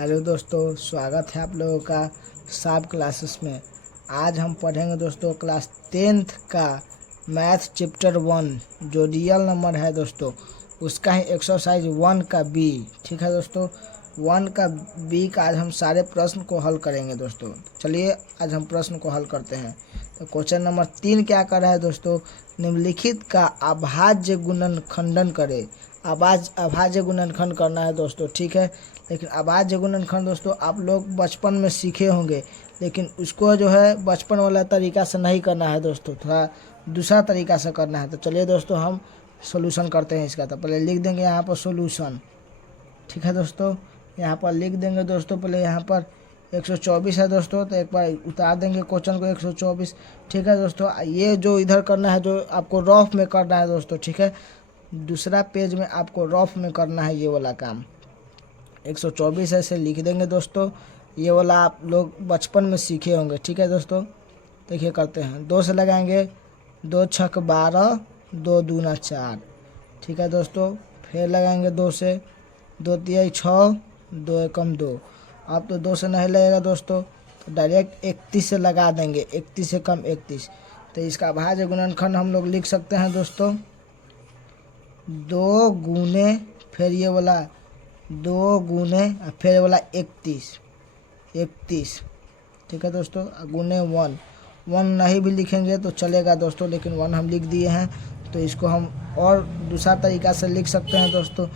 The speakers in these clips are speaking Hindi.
हेलो दोस्तों, स्वागत है आप लोगों का साब क्लासेस में। आज हम पढ़ेंगे दोस्तों क्लास 10th का मैथ चैप्टर 1 जो रियल नंबर है दोस्तों, उसका ही एक्सरसाइज 1 का बी। ठीक है दोस्तों, 1 का बी का आज हम सारे प्रश्न को हल करेंगे दोस्तों। चलिए आज हम प्रश्न को हल करते हैं। तो क्वेश्चन नंबर 3 क्या कर रहा है दोस्तों, निम्नलिखित का अभाज्य गुणनखंडन करे। अभाज्य गुणनखंड करना है दोस्तों, ठीक है। लेकिन अभाज्य गुणनखंड दोस्तों आप लोग बचपन में सीखे होंगे, लेकिन उसको जो है बचपन वाला तरीका से नहीं करना है दोस्तों, थोड़ा दूसरा तरीका से करना है। तो चलिए दोस्तों हम सॉल्यूशन करते हैं इसका। तो पहले लिख देंगे यहाँ पर सॉल्यूशन, ठीक है दोस्तों। यहाँ पर लिख देंगे दोस्तों, पहले यहाँ पर 124 है दोस्तों, तो एक बार उतार देंगे क्वेश्चन को 124। ठीक है दोस्तों, ये जो इधर करना है, जो आपको रफ में करना है दोस्तों, ठीक है। दूसरा पेज में आपको रफ में करना है ये वाला काम। 124 ऐसे लिख देंगे दोस्तों, ये वाला आप लोग बचपन में सीखे होंगे, ठीक है दोस्तों। देखिए करते हैं, 2 से लगाएंगे, 2 छक 12, 2 दूना 4, ठीक है दोस्तों। फिर लगाएंगे 2 से, 2 तिहाई 6, 2 एकम 2। अब तो 2 से नहीं लगेगा दोस्तों, तो डायरेक्ट 31 से लगा देंगे, 31 से कम 31। तो इसका भाज्य गुणनखंड हम लोग लिख सकते हैं दोस्तों, 2 गुने फिर ये वाला 2 गुने फिर वाला 31, ठीक है दोस्तों। गुने 1 नहीं भी लिखेंगे तो चलेगा दोस्तों, लेकिन 1 हम लिख दिए हैं। तो इसको हम और दूसरा तरीका से लिख सकते हैं दोस्तों।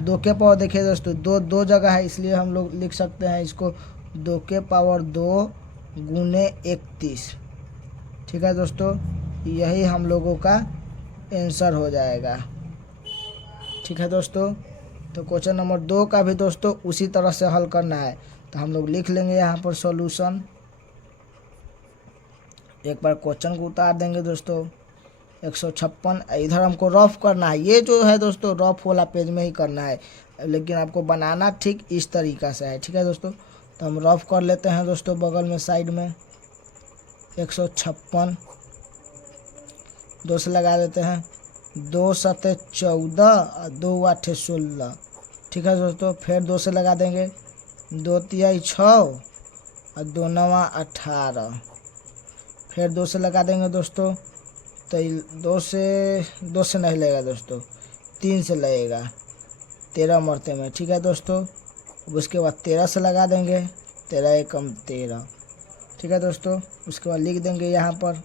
2 के पावर देखिए दोस्तों, दो जगह है, इसलिए हम लोग लिख सकते हैं इसको 2 के पावर 2 गुने 31, ठीक है दोस्तों। यही हम लोगों का आंसर हो जाएगा, ठीक है दोस्तों। तो क्वेश्चन नंबर 2 का भी दोस्तों उसी तरह से हल करना है। तो हम लोग लिख लेंगे यहाँ पर सॉल्यूशन। एक बार क्वेश्चन को उतार देंगे दोस्तों, 156। इधर हमको रफ करना है, ये जो है दोस्तों रफ वाला पेज में ही करना है, लेकिन आपको बनाना ठीक इस तरीका से है, ठीक है दोस्तों। तो हम रफ कर लेते हैं दोस्तों बगल में साइड में। 156 2 से लगा देते हैं, 2 7 14 और 2 8 16, ठीक है दोस्तों। फिर 2 से लगा देंगे, 2 तिहाई 6 और 2 9 18। फिर 2 से लगा देंगे दोस्तों, तो 2 से नहीं लगेगा दोस्तों, 3 से लगेगा, 13 मरते में, ठीक है दोस्तों। उसके बाद 13 से लगा देंगे, 13 एकम 13, ठीक है दोस्तों। उसके बाद लिख देंगे यहाँ पर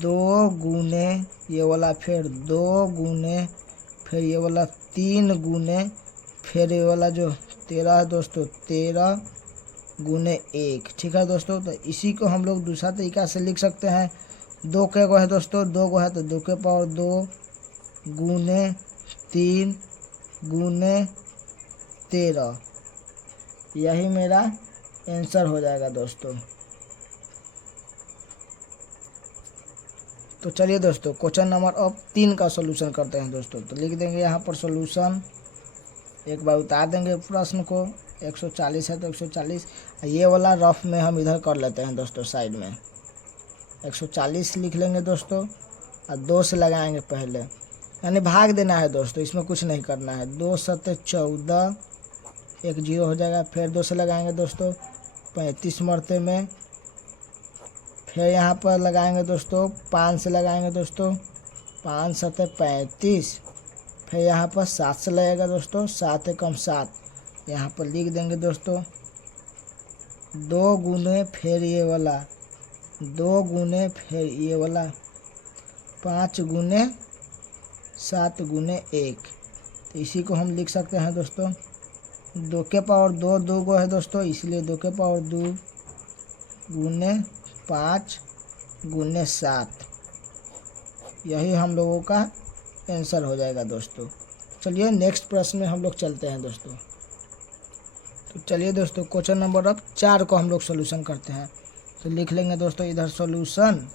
2 गुने ये वाला, फिर 2 गुने फिर ये वाला 3 गुने फिर ये वाला जो 13 है दोस्तों, 13 गुने 1, ठीक है दोस्तों। तो इसी को हम लोग दूसरा तरीका से लिख सकते हैं। 2 के गो है दोस्तों, 2 गो है, तो 2 के पावर 2 गुने 3 गुने 13, यही मेरा आंसर हो जाएगा दोस्तों। तो चलिए दोस्तों क्वेश्चन नंबर अब 3 का सॉल्यूशन करते हैं दोस्तों। तो लिख देंगे यहाँ पर सॉल्यूशन, एक बार उतार देंगे प्रश्न को। 140 है तो 140, ये वाला रफ में हम इधर कर लेते हैं दोस्तों साइड में। 140 लिख लेंगे दोस्तों और 2 से लगाएंगे पहले, यानी भाग देना है दोस्तों, इसमें कुछ नहीं करना है। 2 7 14, 1 0 हो जाएगा। फिर 2 से लगाएंगे दोस्तों 35 मरते में। फिर यहाँ पर लगाएंगे दोस्तों 5 से लगाएंगे दोस्तों, 5 7 35। फिर यहाँ पर 7 से लगेगा दोस्तों, 7 एकम 7। यहाँ पर लिख देंगे दोस्तों 2 गुने फिर ये वाला 2 गुने फिर ये वाला 5 गुने 7 गुने 1। तो इसी को हम लिख सकते हैं दोस्तों 2 के पावर 2 2 गो है दोस्तों, इसलिए 2 के पावर 2 गुने 5 गुने 7, यही हम लोगों का आंसर हो जाएगा दोस्तों। चलिए नेक्स्ट प्रश्न में हम लोग चलते हैं दोस्तों। तो चलिए दोस्तों क्वेश्चन नंबर अब 4 को हम लोग सॉल्यूशन करते हैं। तो लिख लेंगे दोस्तों इधर सॉल्यूशन,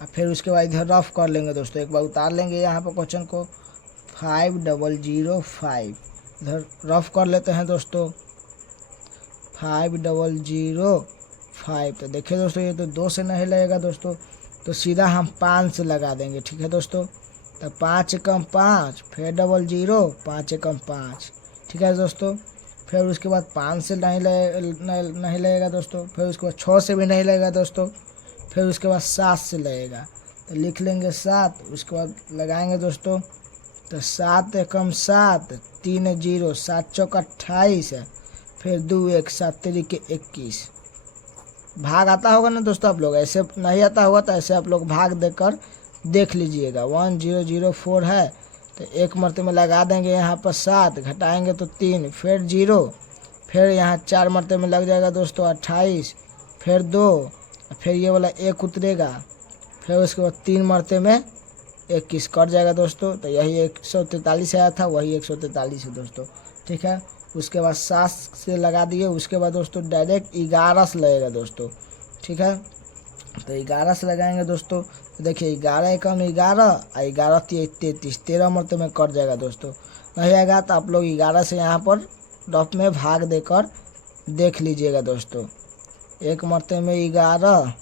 और फिर उसके बाद इधर रफ कर लेंगे दोस्तों। एक बार उतार लेंगे यहाँ पर क्वेश्चन को, 5005 इधर रफ कर लेते हैं दोस्तों, 5005। तो देखिए दोस्तों ये तो 2 से नहीं लगेगा दोस्तों, तो सीधा हम 5 से लगा देंगे, ठीक है दोस्तों। तो 5 एकम 5, फिर 00, 5 एकम 5, ठीक है दोस्तों। फिर उसके बाद 5 से नहीं लगेगा दोस्तों। फिर उसके बाद 6 से भी नहीं लगेगा दोस्तों। फिर उसके बाद 7 से लगेगा, तो लिख लेंगे 7। उसके बाद लगाएंगे दोस्तों, तो 7 एकम 7, 3 0, 7 चौक 28 है। फिर 2 1, 7 3 21। भाग आता होगा ना दोस्तों आप लोग, ऐसे नहीं आता होगा तो ऐसे आप लोग भाग देकर देख लीजिएगा। 1004 है, तो एक मरते में लगा देंगे यहाँ पर 7, घटाएंगे तो 3, फिर 0, फिर यहाँ 4 मरते में लग जाएगा दोस्तों 28, फिर 2, फिर ये वाला 1 उतरेगा, फिर उसके बाद 3 मरते में 21 कट जाएगा दोस्तों। तो यही 143 आया था, वही 143 है दोस्तों। ठीक है, उसके बाद 7 से लगा दिए। उसके बाद दोस्तों डायरेक्ट 11 से लगेगा दोस्तों। ठीक है, तो 11 से लगाएंगे दोस्तों। तो देखिए 11 एकम 11, 11 33, 13 मरते में कट जाएगा दोस्तों। नहीं आएगा तो आप लोग 11 से यहाँ पर रफ में भाग देकर देख लीजिएगा दोस्तों। एक मरते में 11,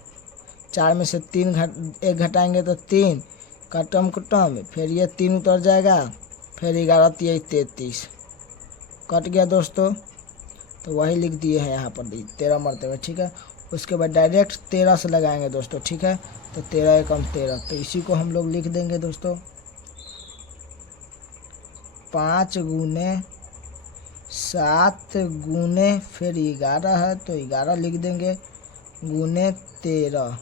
4 में से 1 घटाएंगे तो 3, कटम, फिर ये 3 उतर जाएगा, फिर 11 33 कट गया दोस्तों। तो वही लिख दिए हैं यहाँ पर 13 मरते में। ठीक है, उसके बाद डायरेक्ट 13 से लगाएंगे दोस्तों। ठीक है, तो 13 एकम 13, तो इसी को हम लोग लिख देंगे दोस्तों 5 गुने 7 गुने फिर 11 है तो 11 लिख देंगे, गुने 13,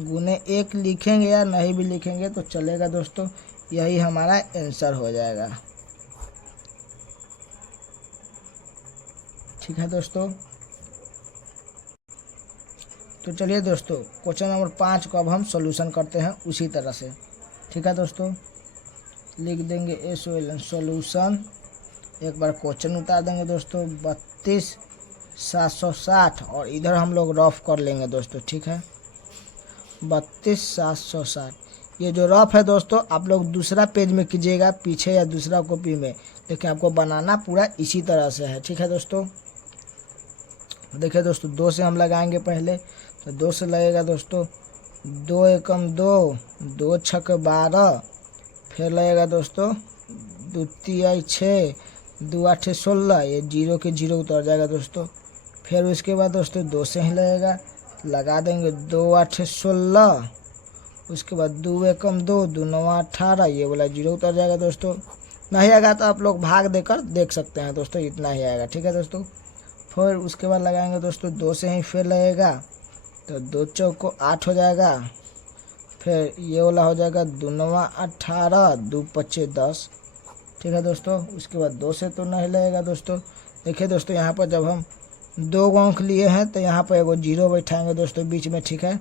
गुने 1 लिखेंगे या नहीं भी लिखेंगे तो चलेगा दोस्तों। यही हमारा आंसर हो जाएगा। ठीक है दोस्तों, तो चलिए दोस्तों क्वेश्चन नंबर 5 को अब हम सॉल्यूशन करते हैं उसी तरह से। ठीक है दोस्तों, लिख देंगे SOLN सॉल्यूशन। एक बार क्वेश्चन उतार देंगे दोस्तों 32 760, और इधर हम लोग रफ कर लेंगे दोस्तों। ठीक है, 32 760। ये जो रफ है दोस्तों आप लोग दूसरा पेज में कीजिएगा, पीछे या दूसरा कॉपी में। देखिए आपको बनाना पूरा इसी तरह से है। ठीक है दोस्तों, देखिए दोस्तों 2 से हम लगाएंगे पहले, तो 2 से लगेगा दोस्तों 2 एकम 2, 2 छक 12, फिर लगेगा दोस्तों 2 तिहाई 6, 2 8 16, ये 0 के 0 उतर जाएगा दोस्तों। फिर उसके बाद दोस्तों 2 से ही लगेगा, लगा देंगे 2 8 16, उसके बाद 2 एकम 2, 2 9 18, ये वाला 0 उतर जाएगा दोस्तों। नहीं आएगा तो आप लोग भाग देकर देख सकते हैं दोस्तों, इतना ही आएगा। ठीक है दोस्तों, फिर उसके बाद लगाएंगे दोस्तों 2 से ही फिर लगेगा, तो 2 चौको 8 हो जाएगा, फिर ये वाला हो जाएगा 2 9 18, 2 25 10। ठीक है दोस्तों, उसके बाद 2 से तो नहीं लगेगा दोस्तों। देखिए दोस्तों यहाँ पर जब हम 2 अंक लिए हैं तो यहाँ पर एगो 0 बैठाएंगे दोस्तों बीच में। ठीक है,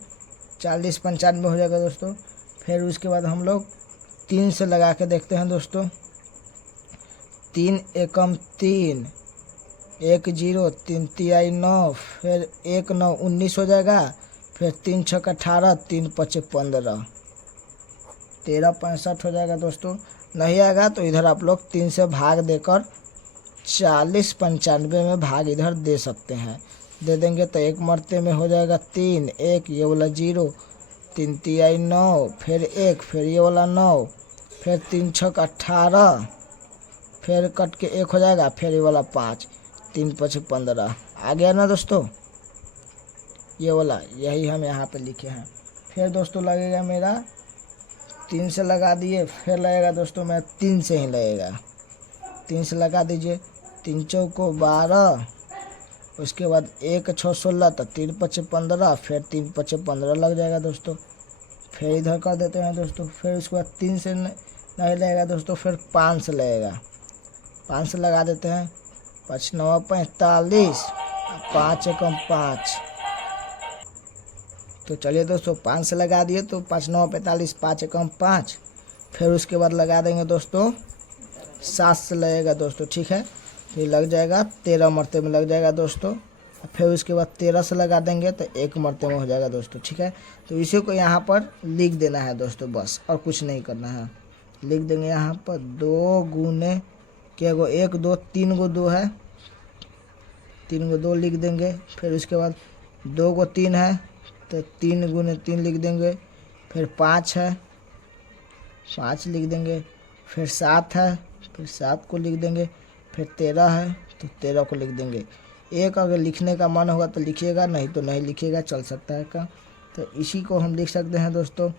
40 95 हो जाएगा दोस्तों। फिर उसके बाद हम लोग 3 से लगा के देखते हैं दोस्तों, 3 एकम 3, 1 0, 3 तिहाई 9, फिर 1 9 19 हो जाएगा, फिर 3 छक 18, 3 5 15, 13 65 हो जाएगा दोस्तों। नहीं आएगा तो इधर आप लोग 3 से भाग देकर 40 95 में भाग इधर दे सकते हैं। दे देंगे तो 1 मरते में हो जाएगा 3 1, ये वाला 0, 3 तिहाई 9, फिर 1, फिर ये वाला 9, फिर 3 छक 18, फिर कट के 1 हो जाएगा, फिर ये वाला 5, 3 5 15 आ गया ना दोस्तों। ये वाला यही हम यहाँ पे लिखे हैं। फिर दोस्तों लगेगा मेरा 3 से लगा दिए, फिर लगेगा दोस्तों मेरा 3 से ही लगेगा। 3 से लगा दीजिए, 3 चौको 12, उसके बाद 1 6 16, तो 3 5 15, फिर 3 5 15 लग जाएगा दोस्तों। फिर इधर कर देते हैं दोस्तों। फिर उसके बाद 3 से नहीं लगेगा दोस्तों, फिर 5 से लगेगा। 5 से लगा देते हैं, 5 9 45, 5 एकम 5। तो चलिए दोस्तों 5 से लगा दिए, तो 5 9 45, 5 एकम 5। फिर उसके बाद लगा देंगे दोस्तों 7 से लगेगा दोस्तों। ठीक है, फिर लग जाएगा 13 मरते में लग जाएगा दोस्तों। फिर उसके बाद 13 से लगा देंगे तो 1 मरते में हो जाएगा दोस्तों। ठीक है, तो इसी को यहाँ पर लिख देना है दोस्तों, बस और कुछ नहीं करना है। लिख देंगे यहाँ पर 2 गुने क्या गो 1 2 3 गो 2 है, 3 गो 2 लिख देंगे। फिर उसके बाद 2 गो 3 है तो 3 गुने 3 लिख देंगे। फिर 5 है, 5 लिख देंगे। फिर 7 है, फिर 7 को लिख देंगे। फिर 13 है तो 13 को लिख देंगे। एक अगर लिखने का मन होगा तो लिखिएगा, नहीं तो नहीं लिखिएगा, चल सकता है का। तो इसी को हम लिख सकते हैं दोस्तों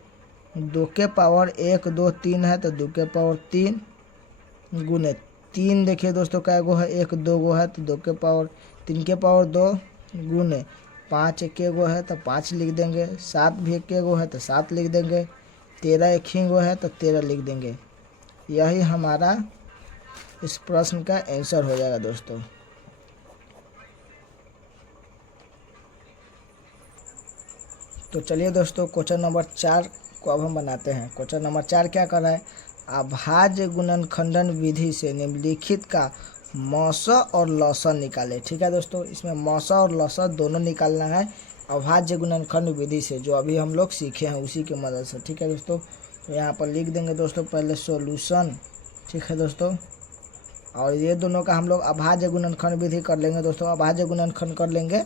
2 के पावर 1 2 3 है तो 2 के पावर 3 गुने 3। देखिए दोस्तों क्या गो है, 1 2 गो है तो 2 के पावर 3 के पावर 2 गुने 5 1 गो है तो 5 लिख देंगे, 7 भी 1 गो है तो 7 लिख देंगे, 13 एक ही गो है तो 13 लिख देंगे। यही हमारा इस प्रश्न का आंसर हो जाएगा दोस्तों। तो चलिए दोस्तों क्वेश्चन नंबर 4 को अब हम बनाते हैं। क्वेश्चन नंबर 4 क्या कर रहा है, अभाज्य गुणनखंडन विधि से निम्नलिखित का मौसा और लौसा निकाले। ठीक है दोस्तों, इसमें मौसा और लौसा दोनों निकालना है अभाज्य गुणनखंड विधि से, जो अभी हम लोग सीखे हैं उसी की मदद से। ठीक है दोस्तों, तो यहाँ पर लिख देंगे दोस्तों पहले सॉल्यूशन। ठीक है दोस्तों, और ये दोनों का हम लोग अभाज्य गुणनखंड विधि कर लेंगे दोस्तों। अभाज्य गुणनखंड कर लेंगे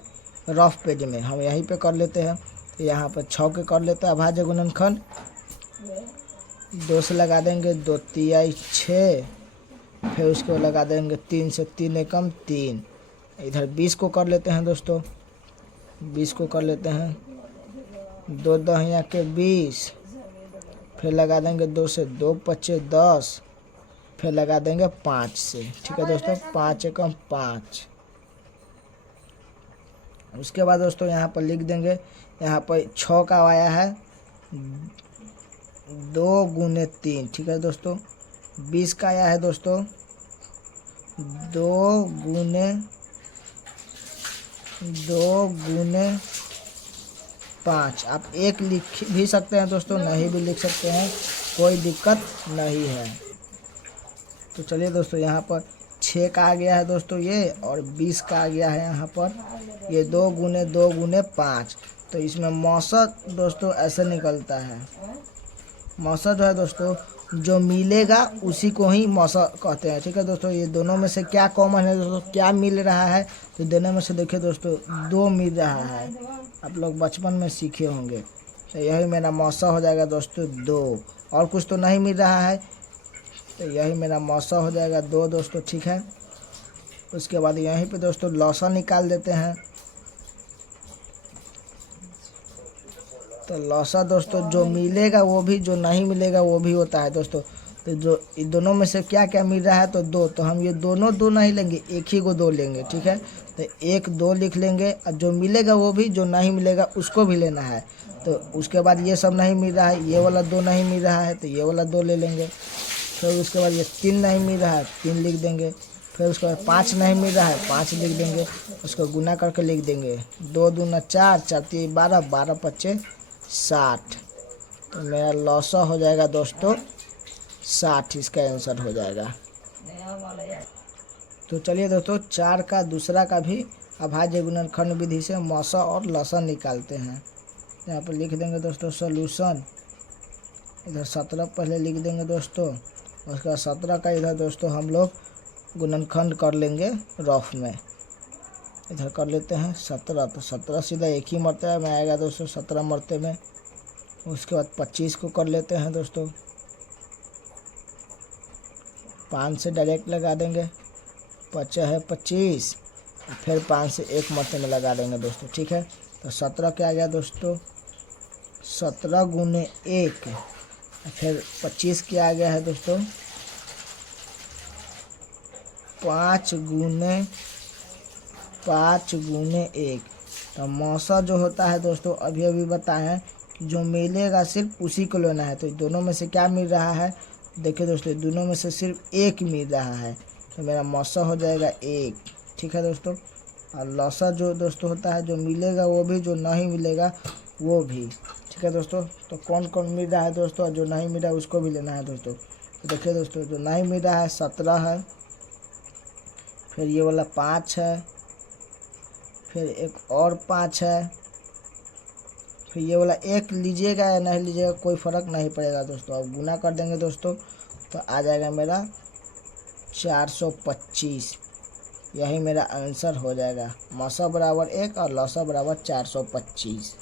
रफ पेज में, हम यहीं पे कर लेते हैं। तो यहाँ पर 6 के कर लेते हैं अभाज्य गुणनखंड, 2 से लगा देंगे 2 तिहाई 6, फिर उसको लगा देंगे 3 से 3 एकम 3। इधर 20 को कर लेते हैं दोस्तों, 20 को कर लेते हैं 2 दहिया के 20, फिर लगा देंगे 2 से 2 पच्चे 10, फिर लगा देंगे 5 से। ठीक है दोस्तों, 5 एकम 5। उसके बाद दोस्तों यहाँ पर लिख देंगे, यहाँ पर 6 का आया है 2 गुने 3। ठीक है दोस्तों, 20 का आया है दोस्तों 2 गुने 5। आप 1 लिख भी सकते हैं दोस्तों, नहीं भी लिख सकते हैं, कोई दिक्कत नहीं है। तो चलिए दोस्तों यहाँ पर 6 का आ गया है दोस्तों ये, और 20 का आ गया है यहाँ पर ये 2 गुने 5। तो इसमें मौसा दोस्तों ऐसे निकलता है, मौसा जो है दोस्तों जो मिलेगा उसी को ही मौसा कहते हैं। ठीक है दोस्तों, ये दोनों में से क्या कॉमन है दोस्तों, क्या मिल रहा है, तो दोनों में से देखिए दोस्तों 2 मिल रहा है, आप लोग बचपन में सीखे होंगे। तो यही मेरा मौसा हो जाएगा दोस्तों 2, और कुछ तो नहीं मिल रहा है, तो यही मेरा मौसा हो जाएगा 2 दोस्तों। ठीक है, उसके बाद यहीं पे दोस्तों लौसा निकाल देते हैं। तो लौसा दोस्तों जो मिलेगा वो भी, जो नहीं मिलेगा वो भी होता है दोस्तों। तो जो इन दोनों में से क्या क्या मिल रहा है, तो 2, तो हम ये दोनों 2 नहीं लेंगे, एक ही को 2 लेंगे। ठीक है, तो 1 2 लिख लेंगे, और जो मिलेगा वो भी, जो नहीं मिलेगा उसको भी लेना है। तो उसके बाद ये सब नहीं मिल रहा है, ये वाला 2 नहीं मिल रहा है, तो ये वाला 2 ले लेंगे। फिर उसके बाद ये 3 नहीं मिल रहा है, 3 लिख देंगे। फिर उसके बाद 5 नहीं मिल रहा है, 5 लिख देंगे, उसको गुना करके लिख देंगे 2 दूना 4, 4 3 12, 12 पच्चे 60। तो मेरा लौसा हो जाएगा दोस्तों 60, इसका आंसर हो जाएगा। तो चलिए दोस्तों 4 का दूसरा का भी अभाज्य गुणनखंड विधि से मौसा और लौसा निकालते हैं। यहाँ पर लिख देंगे दोस्तों सॉल्यूशन, इधर 17 पहले लिख देंगे दोस्तों, उसका 17 का इधर दोस्तों हम लोग गुणनखंड कर लेंगे रफ में। इधर कर लेते हैं 17, तो 17 सीधा एक ही मरते में आएगा दोस्तों, 17 मरते में। उसके बाद 25 को कर लेते हैं दोस्तों, 5 से डायरेक्ट लगा देंगे, 5 है 25, फिर 5 से 1 मरते में लगा देंगे दोस्तों। ठीक है, तो 17 क्या आ गया दोस्तों 17 गुने 1, फिर 25 क्या आ गया है दोस्तों 5 गुने 1। तो मौसा जो होता है दोस्तों अभी अभी बताएं, जो मिलेगा सिर्फ उसी को लेना है। तो दोनों में से क्या मिल रहा है, देखिए दोस्तों दोनों में से सिर्फ 1 मिल रहा है, तो मेरा मौसा हो जाएगा 1। ठीक है दोस्तों, और लौसा जो दोस्तों होता है जो मिलेगा वो भी, जो नहीं मिलेगा वो भी। ठीक है दोस्तों, तो कौन कौन मिल रहा है दोस्तों, और जो नहीं मिल रहा है उसको भी लेना है दोस्तों। तो देखिए दोस्तों जो नहीं मिल रहा है 17 है, फिर ये वाला 5 है, फिर एक और 5 है, फिर ये वाला 1 लीजिएगा या नहीं लीजिएगा कोई फ़र्क नहीं पड़ेगा दोस्तों। अब गुना कर देंगे दोस्तों तो आ जाएगा मेरा 425। यही मेरा आंसर हो जाएगा, मौसा बराबर 1 और लौसा बराबर 425।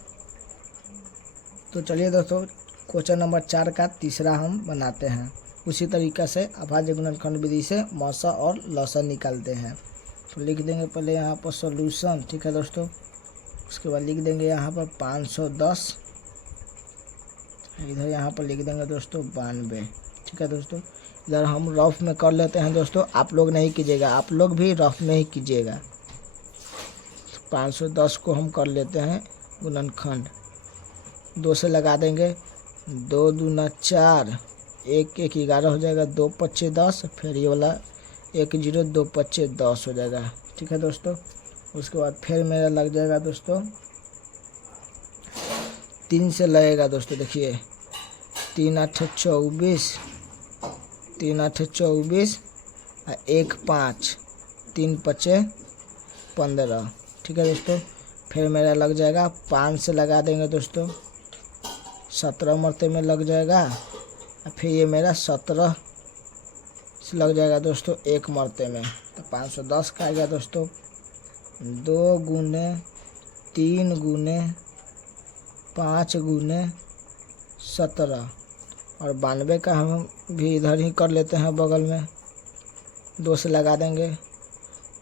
तो चलिए दोस्तों क्वेश्चन नंबर 4 का तीसरा हम बनाते हैं। उसी तरीक़ा से अभाज्य गुणनखंड विधि से मौसा और लौसा निकालते हैं। तो लिख देंगे पहले यहाँ पर सॉल्यूशन, ठीक है दोस्तों। उसके बाद लिख देंगे यहाँ पर 510, इधर यहाँ पर लिख देंगे दोस्तों 92, ठीक है दोस्तों। इधर हम रफ में कर लेते हैं दोस्तों, आप लोग नहीं कीजिएगा, आप लोग भी रफ में ही कीजिएगा। 510 को हम कर लेते हैं गुणनखंड, 2 से लगा देंगे, 2 दूना 4, 1 1 11 हो जाएगा, 2 पच्चे 10, फिर ये वाला 1 0 2 पच्चे 10 हो जाएगा, ठीक है दोस्तों। उसके बाद फिर मेरा लग जाएगा दोस्तों 3 से लगेगा दोस्तों, देखिए 3 8 24, 3 8 24, 1 5, 3 पचे 15, ठीक है दोस्तों। फिर मेरा लग जाएगा 5 से लगा देंगे दोस्तों, 17 मरते में लग जाएगा। फिर ये मेरा 17 से लग जाएगा दोस्तों 1 मरते में, तो 510 का आ गया दोस्तों। 2 गुने 3 गुने 5 गुने 17 और 92 का हम भी इधर ही कर लेते हैं बगल में, 2 से लगा देंगे,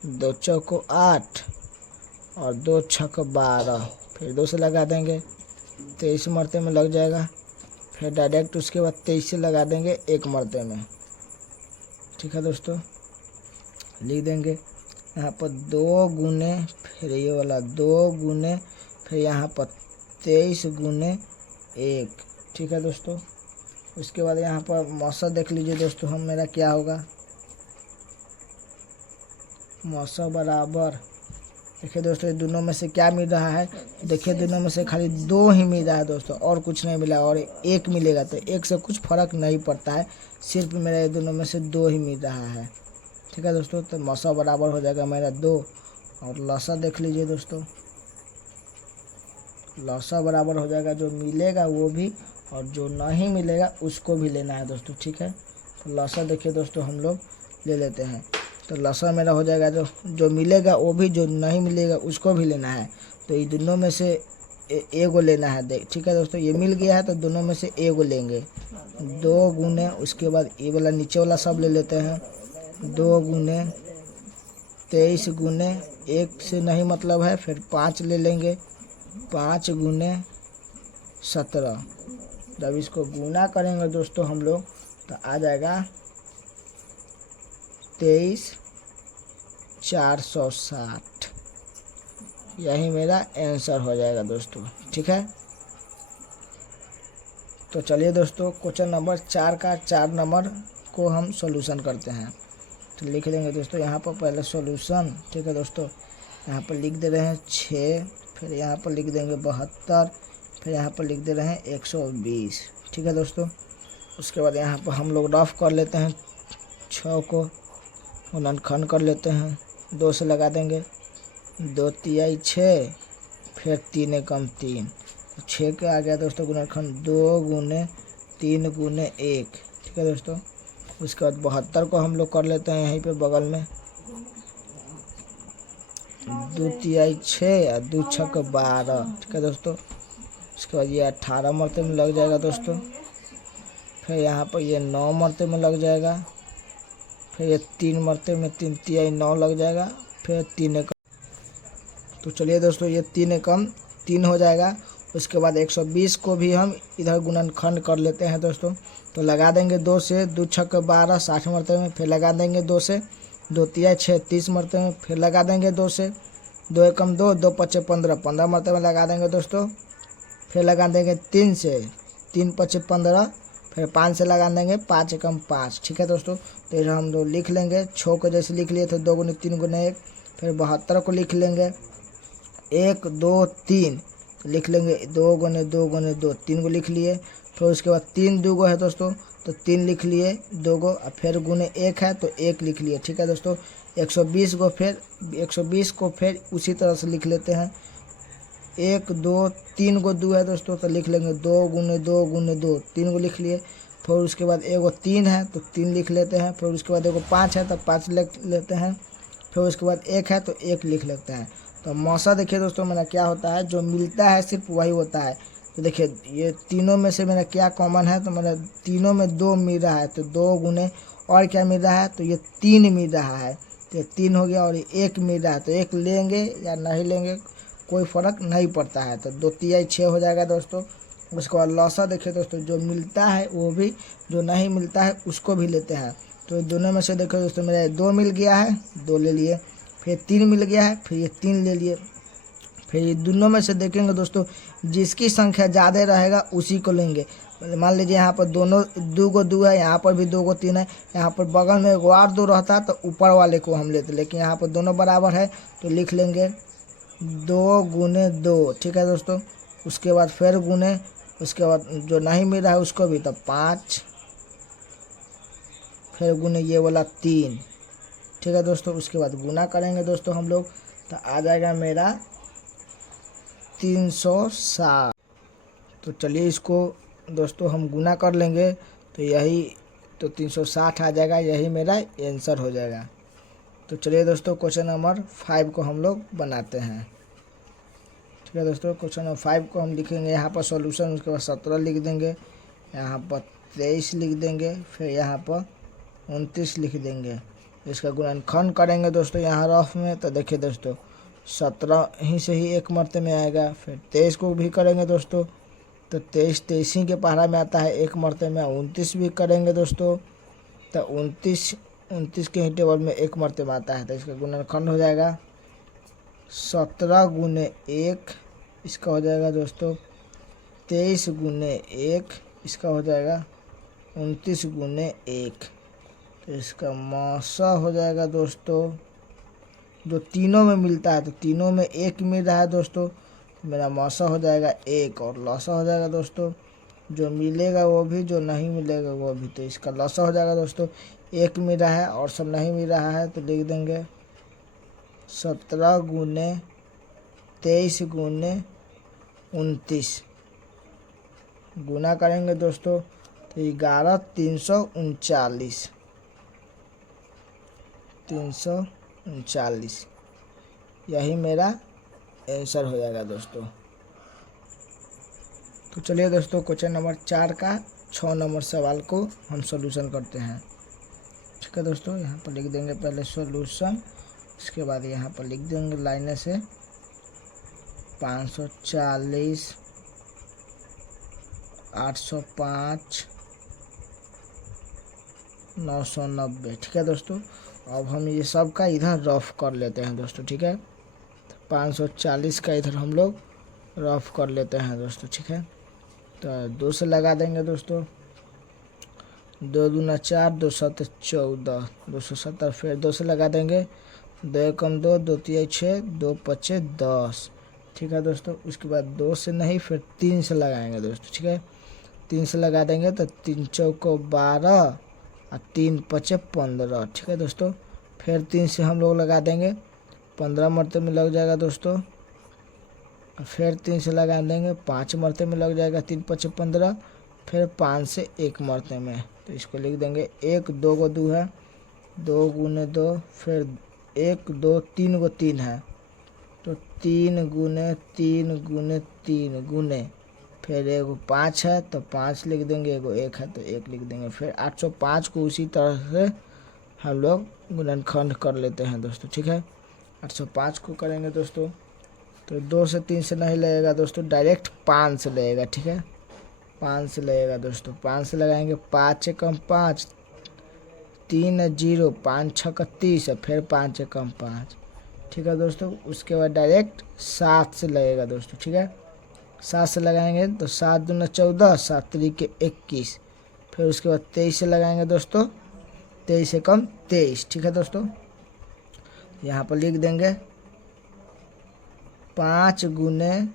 2 चौको 8 और 2 छक 12, फिर 2 से लगा देंगे, 23 मरते में लग जाएगा। फिर डायरेक्ट उसके बाद 23 से लगा देंगे 1 मरते में, ठीक है दोस्तों। लिख देंगे यहाँ पर 2 गुने, फिर ये वाला 2 गुने, फिर यहाँ पर 23 गुने 1, ठीक है दोस्तों। उसके बाद यहाँ पर मौसा देख लीजिए दोस्तों, हम मेरा क्या होगा, मौसा बराबर, देखिए दोस्तों ये दोनों में से क्या मिल रहा है, देखिए दोनों में से खाली 2 ही मिल रहा है दोस्तों, और कुछ नहीं मिला, और 1 मिलेगा तो 1 से कुछ फर्क नहीं पड़ता है, सिर्फ मेरा ये दोनों में से 2 ही मिल रहा है, ठीक है दोस्तों। तो मौसा बराबर हो जाएगा मेरा 2, और लौसा देख लीजिए दोस्तों, लौसा बराबर हो जाएगा जो मिलेगा वो भी, और जो नहीं मिलेगा उसको भी लेना है दोस्तों, ठीक है। तो लौसा देखिए दोस्तों हम लोग ले लेते हैं, तो लौसा मेरा हो जाएगा जो मिलेगा वो भी, जो नहीं मिलेगा उसको भी लेना है। तो ये दोनों में से एगो लेना है, देख, ठीक है दोस्तों। ये मिल गया है तो दोनों में से एगो लेंगे, 2 गुने, उसके बाद ये वाला नीचे वाला सब ले लेते हैं, 2 गुने 23 गुने 1 से नहीं मतलब है, फिर 5 ले लेंगे, 5 गुने 17। जब इसको गुना करेंगे दोस्तों हम लोग तो आ जाएगा 23,460, यही मेरा आंसर हो जाएगा दोस्तों, ठीक है। तो चलिए दोस्तों क्वेश्चन नंबर 4 का 4 नंबर को हम सॉल्यूशन करते हैं। तो लिख लेंगे दोस्तों यहाँ पर पहले सॉल्यूशन, ठीक है दोस्तों। यहाँ पर लिख दे रहे हैं 6, फिर यहाँ पर लिख देंगे 72, फिर यहाँ पर लिख दे रहे हैं 120, ठीक है दोस्तों। उसके बाद यहाँ पर हम लोग रफ कर लेते हैं, 6 को गुणनखंड कर लेते हैं, 2 से लगा देंगे, 2 तिहाई 6, फिर 3 एकम 3, 6 के आ गया दोस्तों गुणनखंड, 2 गुने 3 गुने 1, ठीक है दोस्तों। उसके बाद 72 को हम लोग कर लेते हैं यहीं पे बगल में, 2 तिहाई 6 और 2 छक 12, ठीक है दोस्तों। उसके बाद ये 18 मरते में लग जाएगा दोस्तों, फिर यहाँ पर ये 9 मरते में लग जाएगा, फिर ये 3 मरते में 3 तिहाई 9 लग जाएगा, फिर 3 एकम। तो चलिए दोस्तों ये 3 एकम 3 हो जाएगा। उसके बाद 120 को भी हम इधर गुणनखंड कर लेते हैं दोस्तों। तो लगा देंगे 2 से, 2 छक 12 60 मरते में, फिर लगा देंगे 2 से, 2 तिहाई 6 30 मरते में, फिर लगा देंगे 2 से, 2 एकम 2, 2 पच्चे 15 15 मरते में लगा देंगे दोस्तों। फिर लगा देंगे 3 से, 3 पच्चे 15, फिर 5 से लगा देंगे 5 एकम 5, ठीक है दोस्तों। तो इधर हम लोग लिख लेंगे 6 को जैसे लिख लिए थे 2 गुने 3 गुने 1, फिर 72 को लिख लेंगे 1 2 3, तो लिख लेंगे 2 गुने 2 गुने 2, 3 को लिख लिए। फिर उसके बाद 3 2 गो है दोस्तों, तो 3 लिख लिए, 2 गो, फिर गुने 1 है तो 1 लिख लिए, ठीक है दोस्तों। 120 को फिर उसी तरह से लिख लेते हैं, 1 2 3 गो 2 है दोस्तों, तो लिख लेंगे 2 गुने 2 गुने 2, 3 को लिख लिए। फिर उसके बाद एगो 3 है तो 3 लिख लेते हैं, फिर उसके बाद एगो 5 है तो 5 लिख लेते हैं, फिर उसके बाद 1 है तो 1 लिख लेते हैं। तो मौसा देखिए दोस्तों मेरा क्या होता है, जो मिलता है सिर्फ वही होता है, तो देखिए ये तीनों में से मेरा क्या कॉमन है, तो मेरा तीनों में 2 मिल रहा है, तो 2 गुने और क्या मिल रहा है, तो ये 3 मिल रहा है, तो ये 3 हो गया और ये 1 मिल रहा है, तो 1 लेंगे या नहीं लेंगे कोई फ़र्क नहीं पड़ता है। तो 2 तिहाई 6 हो जाएगा दोस्तों। उसके बाद लौसा देखिए दोस्तों, जो मिलता है वो भी, जो नहीं मिलता है उसको भी लेते हैं। तो दोनों में से देखो दोस्तों, मेरा 2 मिल गया है, 2 ले लिए, फिर 3 मिल गया है, फिर ये 3 ले लिए। फिर ये दोनों में से देखेंगे दोस्तों, जिसकी संख्या ज़्यादा रहेगा उसी को लेंगे। मान लीजिए यहाँ पर दोनों 2 को 2 है, यहाँ पर भी 2 को 3 है, यहाँ पर बगल में एगो और 2 रहता तो ऊपर वाले को हम लेते, लेकिन यहाँ पर दोनों बराबर है तो लिख लेंगे 2 गुने 2। ठीक है दोस्तों। उसके बाद फिर गुने, उसके बाद जो नहीं मिल रहा है उसको भी, तो 5, फिर गुने ये वाला 3। ठीक है दोस्तों। उसके बाद गुना करेंगे दोस्तों हम लोग, तो आ जाएगा मेरा 360। तो चलिए इसको दोस्तों हम गुना कर लेंगे, तो यही तो 360 आ जाएगा, यही मेरा आंसर हो जाएगा। तो चलिए दोस्तों क्वेश्चन नंबर 5 को हम लोग बनाते हैं। ठीक है दोस्तों, क्वेश्चन नंबर 5 को हम लिखेंगे यहाँ पर सॉल्यूशन, उसके बाद 17 लिख देंगे, यहाँ पर 23 लिख देंगे, फिर यहाँ पर 29 लिख देंगे। इसका गुणनखंड करेंगे दोस्तों यहाँ रफ में, तो देखिए दोस्तों 17 ही से ही एक मरते में आएगा। फिर 23 को भी करेंगे दोस्तों, तो 23 ही के पहाड़ा में आता है एक मरते में। 29 भी करेंगे दोस्तों, तो 29 के ही टेबल में एक मरते में आता है, तो इसका गुणनखंड हो जाएगा 17 गुने 1, इसका हो जाएगा दोस्तों 23 गुने 1, इसका हो जाएगा 29 गुने 1। तो इसका मौसा हो जाएगा दोस्तों, जो तीनों में मिलता है, तो तीनों में 1 मिल रहा है दोस्तों, मेरा मौसा हो जाएगा 1, और लौसा हो जाएगा दोस्तों, जो मिलेगा वो भी, जो नहीं मिलेगा वो भी। तो इसका लौसा हो जाएगा दोस्तों 1 मिल रहा है और सब नहीं मिल रहा है, तो लिख देंगे 17 गुने 23 गुने 29। गुना करेंगे दोस्तों, तो 11 339, यही मेरा आंसर हो जाएगा दोस्तों। तो चलिए दोस्तों क्वेश्चन नंबर 4 का 6 नंबर सवाल को हम सॉल्यूशन करते हैं। ठीक है दोस्तों, यहाँ पर लिख देंगे पहले सॉल्यूशन, इसके बाद यहाँ पर लिख देंगे लाइन से 540, 805, 990। ठीक है दोस्तों, अब हम ये सब का इधर रफ कर लेते हैं दोस्तों। ठीक है, 540 का इधर हम लोग रफ कर लेते हैं दोस्तों। ठीक है, तो 2 से लगा देंगे दोस्तों, 2 दूना 4, 2 7 14, 270। फिर 2 से लगा देंगे, 2 एकम 2, 2 तिहाई 6, 2 पचे 10। ठीक है दोस्तों, उसके बाद 2 से नहीं, फिर 3 से लगाएंगे दोस्तों। ठीक है, 3 से लगा देंगे तो 3 चौको 12 और 3 पचे 15। ठीक है दोस्तों, फिर 3 से हम लोग लगा देंगे, 15 मरते में लग जाएगा दोस्तों। फिर 3 से लगा देंगे, 5 मरते में लग जाएगा, 3 पचे 15। फिर 5 से 1 मरते में, तो इसको लिख देंगे 1, 2 को 2 है, 2 गुने 2, फिर 1 2 3 को 3 है, तो 3 गुने 3 गुने 3 गुने, फिर एगो 5 है तो 5 लिख देंगे, एगो 1 है तो 1 लिख देंगे। फिर 805 को उसी तरह से हम लोग गुणनखंड कर लेते हैं दोस्तों। ठीक है, 805 को करेंगे दोस्तों, तो 2 से 3 से नहीं लगेगा दोस्तों, डायरेक्ट 5 से लगेगा। ठीक है, 5 से लगेगा दोस्तों, 5 से लगाएंगे, 5 एकम 5, 3 0, 5 6 30, फिर 5 एकम 5। ठीक है दोस्तों, उसके बाद डायरेक्ट 7 से लगेगा दोस्तों। ठीक है, 7 से लगाएंगे तो 7 दूना 14, 7 त्रिक 21। फिर उसके बाद 23 से लगाएंगे दोस्तों, 23 एकम 23। ठीक है दोस्तों, यहाँ पर लिख देंगे 5 गुने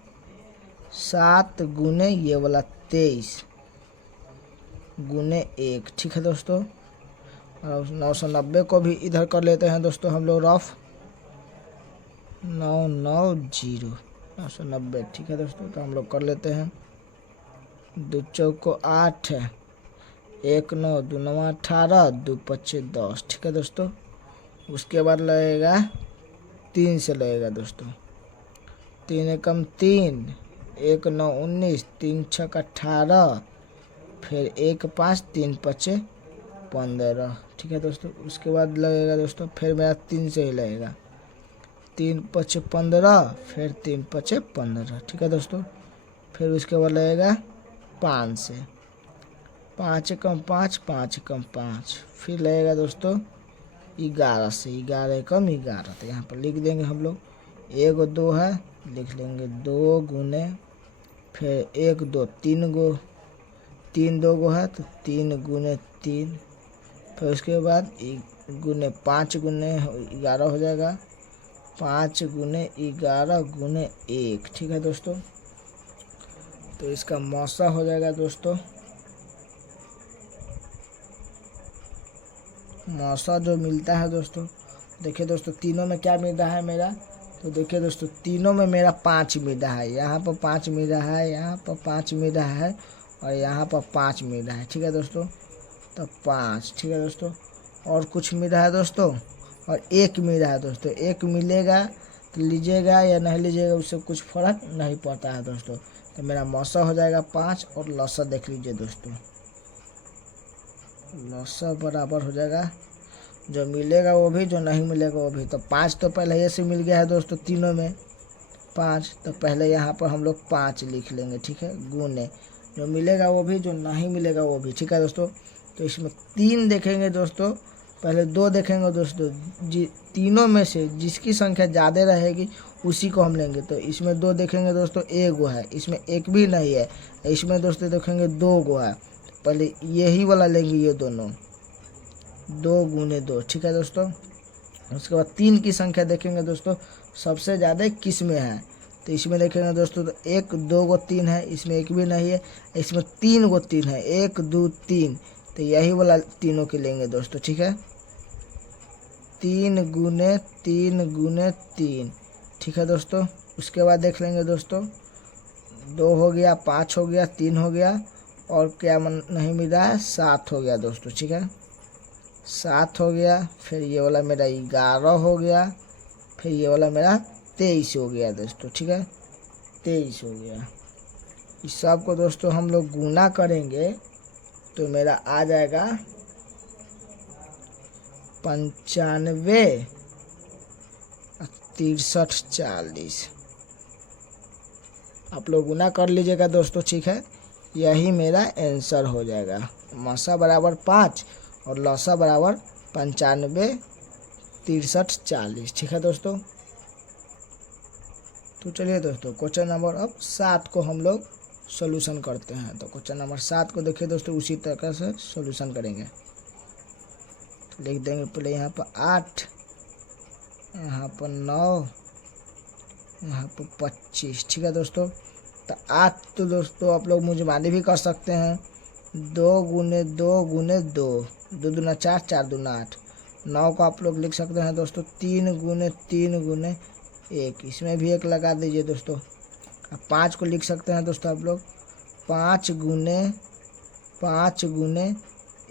7 गुने ये वाला 23 गुने 1। ठीक है दोस्तों, और 990 को भी इधर कर लेते हैं दोस्तों हम लोग रफ, 990, 990। ठीक है दोस्तों, तो हम लोग कर लेते हैं, 2 चौको 8 है, 1 9, 2 9 18, 2 पच्चे 10। ठीक है दोस्तों, उसके बाद लगेगा 3 से लगेगा दोस्तों, 3 एकम 3, एक 9 19, 3 6 18, फिर 1 5, 3 5 15। ठीक है दोस्तों, उसके बाद लगेगा दोस्तों, फिर मेरा 3 से ही लगेगा, 3 5 15, फिर 3 5 15। ठीक है दोस्तों, फिर उसके बाद लगेगा 5 से, 5 कम 5, 5 कम 5, फिर लगेगा दोस्तों 11 से, 11 कम 11। तो यहाँ पर लिख देंगे हम लोग, 1 2 है, लिख लेंगे 2 गुने, फिर 1 2 3 गो, 3 2 गो है तो 3 गुने 3, फिर उसके बाद गुने 5 गुने 11 हो जाएगा, 5 गुने 11 गुने 1। ठीक है दोस्तों, तो इसका मौसा हो जाएगा दोस्तों, मौसा जो मिलता है दोस्तों, देखिए दोस्तों तीनों में क्या मिल रहा है मेरा, तो देखिए दोस्तों तीनों में मेरा 5 मिल रहा है, यहाँ पर 5 मिल रहा है, यहाँ पर 5 मिल रहा है, और यहाँ पर 5 मिल रहा है। ठीक है दोस्तों, तो 5। ठीक है दोस्तों, और कुछ मिल रहा है दोस्तों, और 1 मिल रहा है दोस्तों। 1 मिलेगा तो लीजिएगा या नहीं लीजिएगा, उससे कुछ फर्क नहीं पड़ता है दोस्तों। तो मेरा मौसा हो जाएगा 5, और लौसा देख लीजिए दोस्तों, लौसा बराबर हो जाएगा, जो मिलेगा वो भी, जो नहीं मिलेगा वो भी। तो 5 तो पहले ये से मिल गया है दोस्तों, तीनों में 5, तो पहले यहाँ पर हम लोग 5 लिख लेंगे। ठीक है, गुने जो मिलेगा वो भी, जो नहीं मिलेगा वो भी। ठीक है दोस्तों, तो इसमें 3 देखेंगे दोस्तों, पहले 2 देखेंगे दोस्तों, तीनों में से जिसकी संख्या ज़्यादा रहेगी उसी को हम लेंगे। तो इसमें 2 देखेंगे दोस्तों, 1 गो है, इसमें 1 भी नहीं है, इसमें दोस्तों देखेंगे 2 गो है, पहले यही वाला लेंगे, ये दोनों 2 गुने 2। ठीक है दोस्तों, उसके बाद 3 की संख्या देखेंगे दोस्तों, सबसे ज़्यादा किस में है, तो इसमें देखेंगे दोस्तों, तो 1 2 गो 3 है, इसमें 1 भी नहीं है, इसमें 3 गो 3 है, 1 2 3, तो यही वाला तीनों के लेंगे दोस्तों। ठीक है, 3 गुने 3 गुने 3। ठीक है दोस्तों, उसके बाद देख लेंगे दोस्तों, 2 हो गया, 5 हो गया, 3 हो गया, और क्या नहीं मिल रहा है, 7 हो गया दोस्तों। ठीक है, 7 हो गया, फिर ये वाला मेरा 11 हो गया, फिर ये वाला मेरा 23 हो गया दोस्तों। ठीक है, 23 हो गया। इस सब को दोस्तों हम लोग गुना करेंगे तो मेरा आ जाएगा 95 63 40। आप लोग गुना कर लीजिएगा दोस्तों। ठीक है, यही मेरा आंसर हो जाएगा, मौसा बराबर 5 और लौसा बराबर 95 63 40। ठीक है दोस्तों, तो चलिए दोस्तों क्वेश्चन नंबर अब 7 को हम लोग सॉल्यूशन करते हैं। तो क्वेश्चन नंबर 7 को देखिए दोस्तों, उसी तरह से सॉल्यूशन करेंगे। तो लिख देंगे पहले यहाँ पर 8, यहाँ पर 9, यहाँ पर 25। ठीक है दोस्तों, तो 8 तो दोस्तों आप लोग मुंजमानी भी कर सकते हैं, 2 गुने 2 गुने 2, 2 दूना 4, 4 दूना 8। 9 को आप लोग लिख सकते हैं दोस्तों 3 गुने 3 गुने 1, इसमें भी 1 लगा दीजिए दोस्तों। अब 5 को लिख सकते हैं दोस्तों आप लोग 5 गुने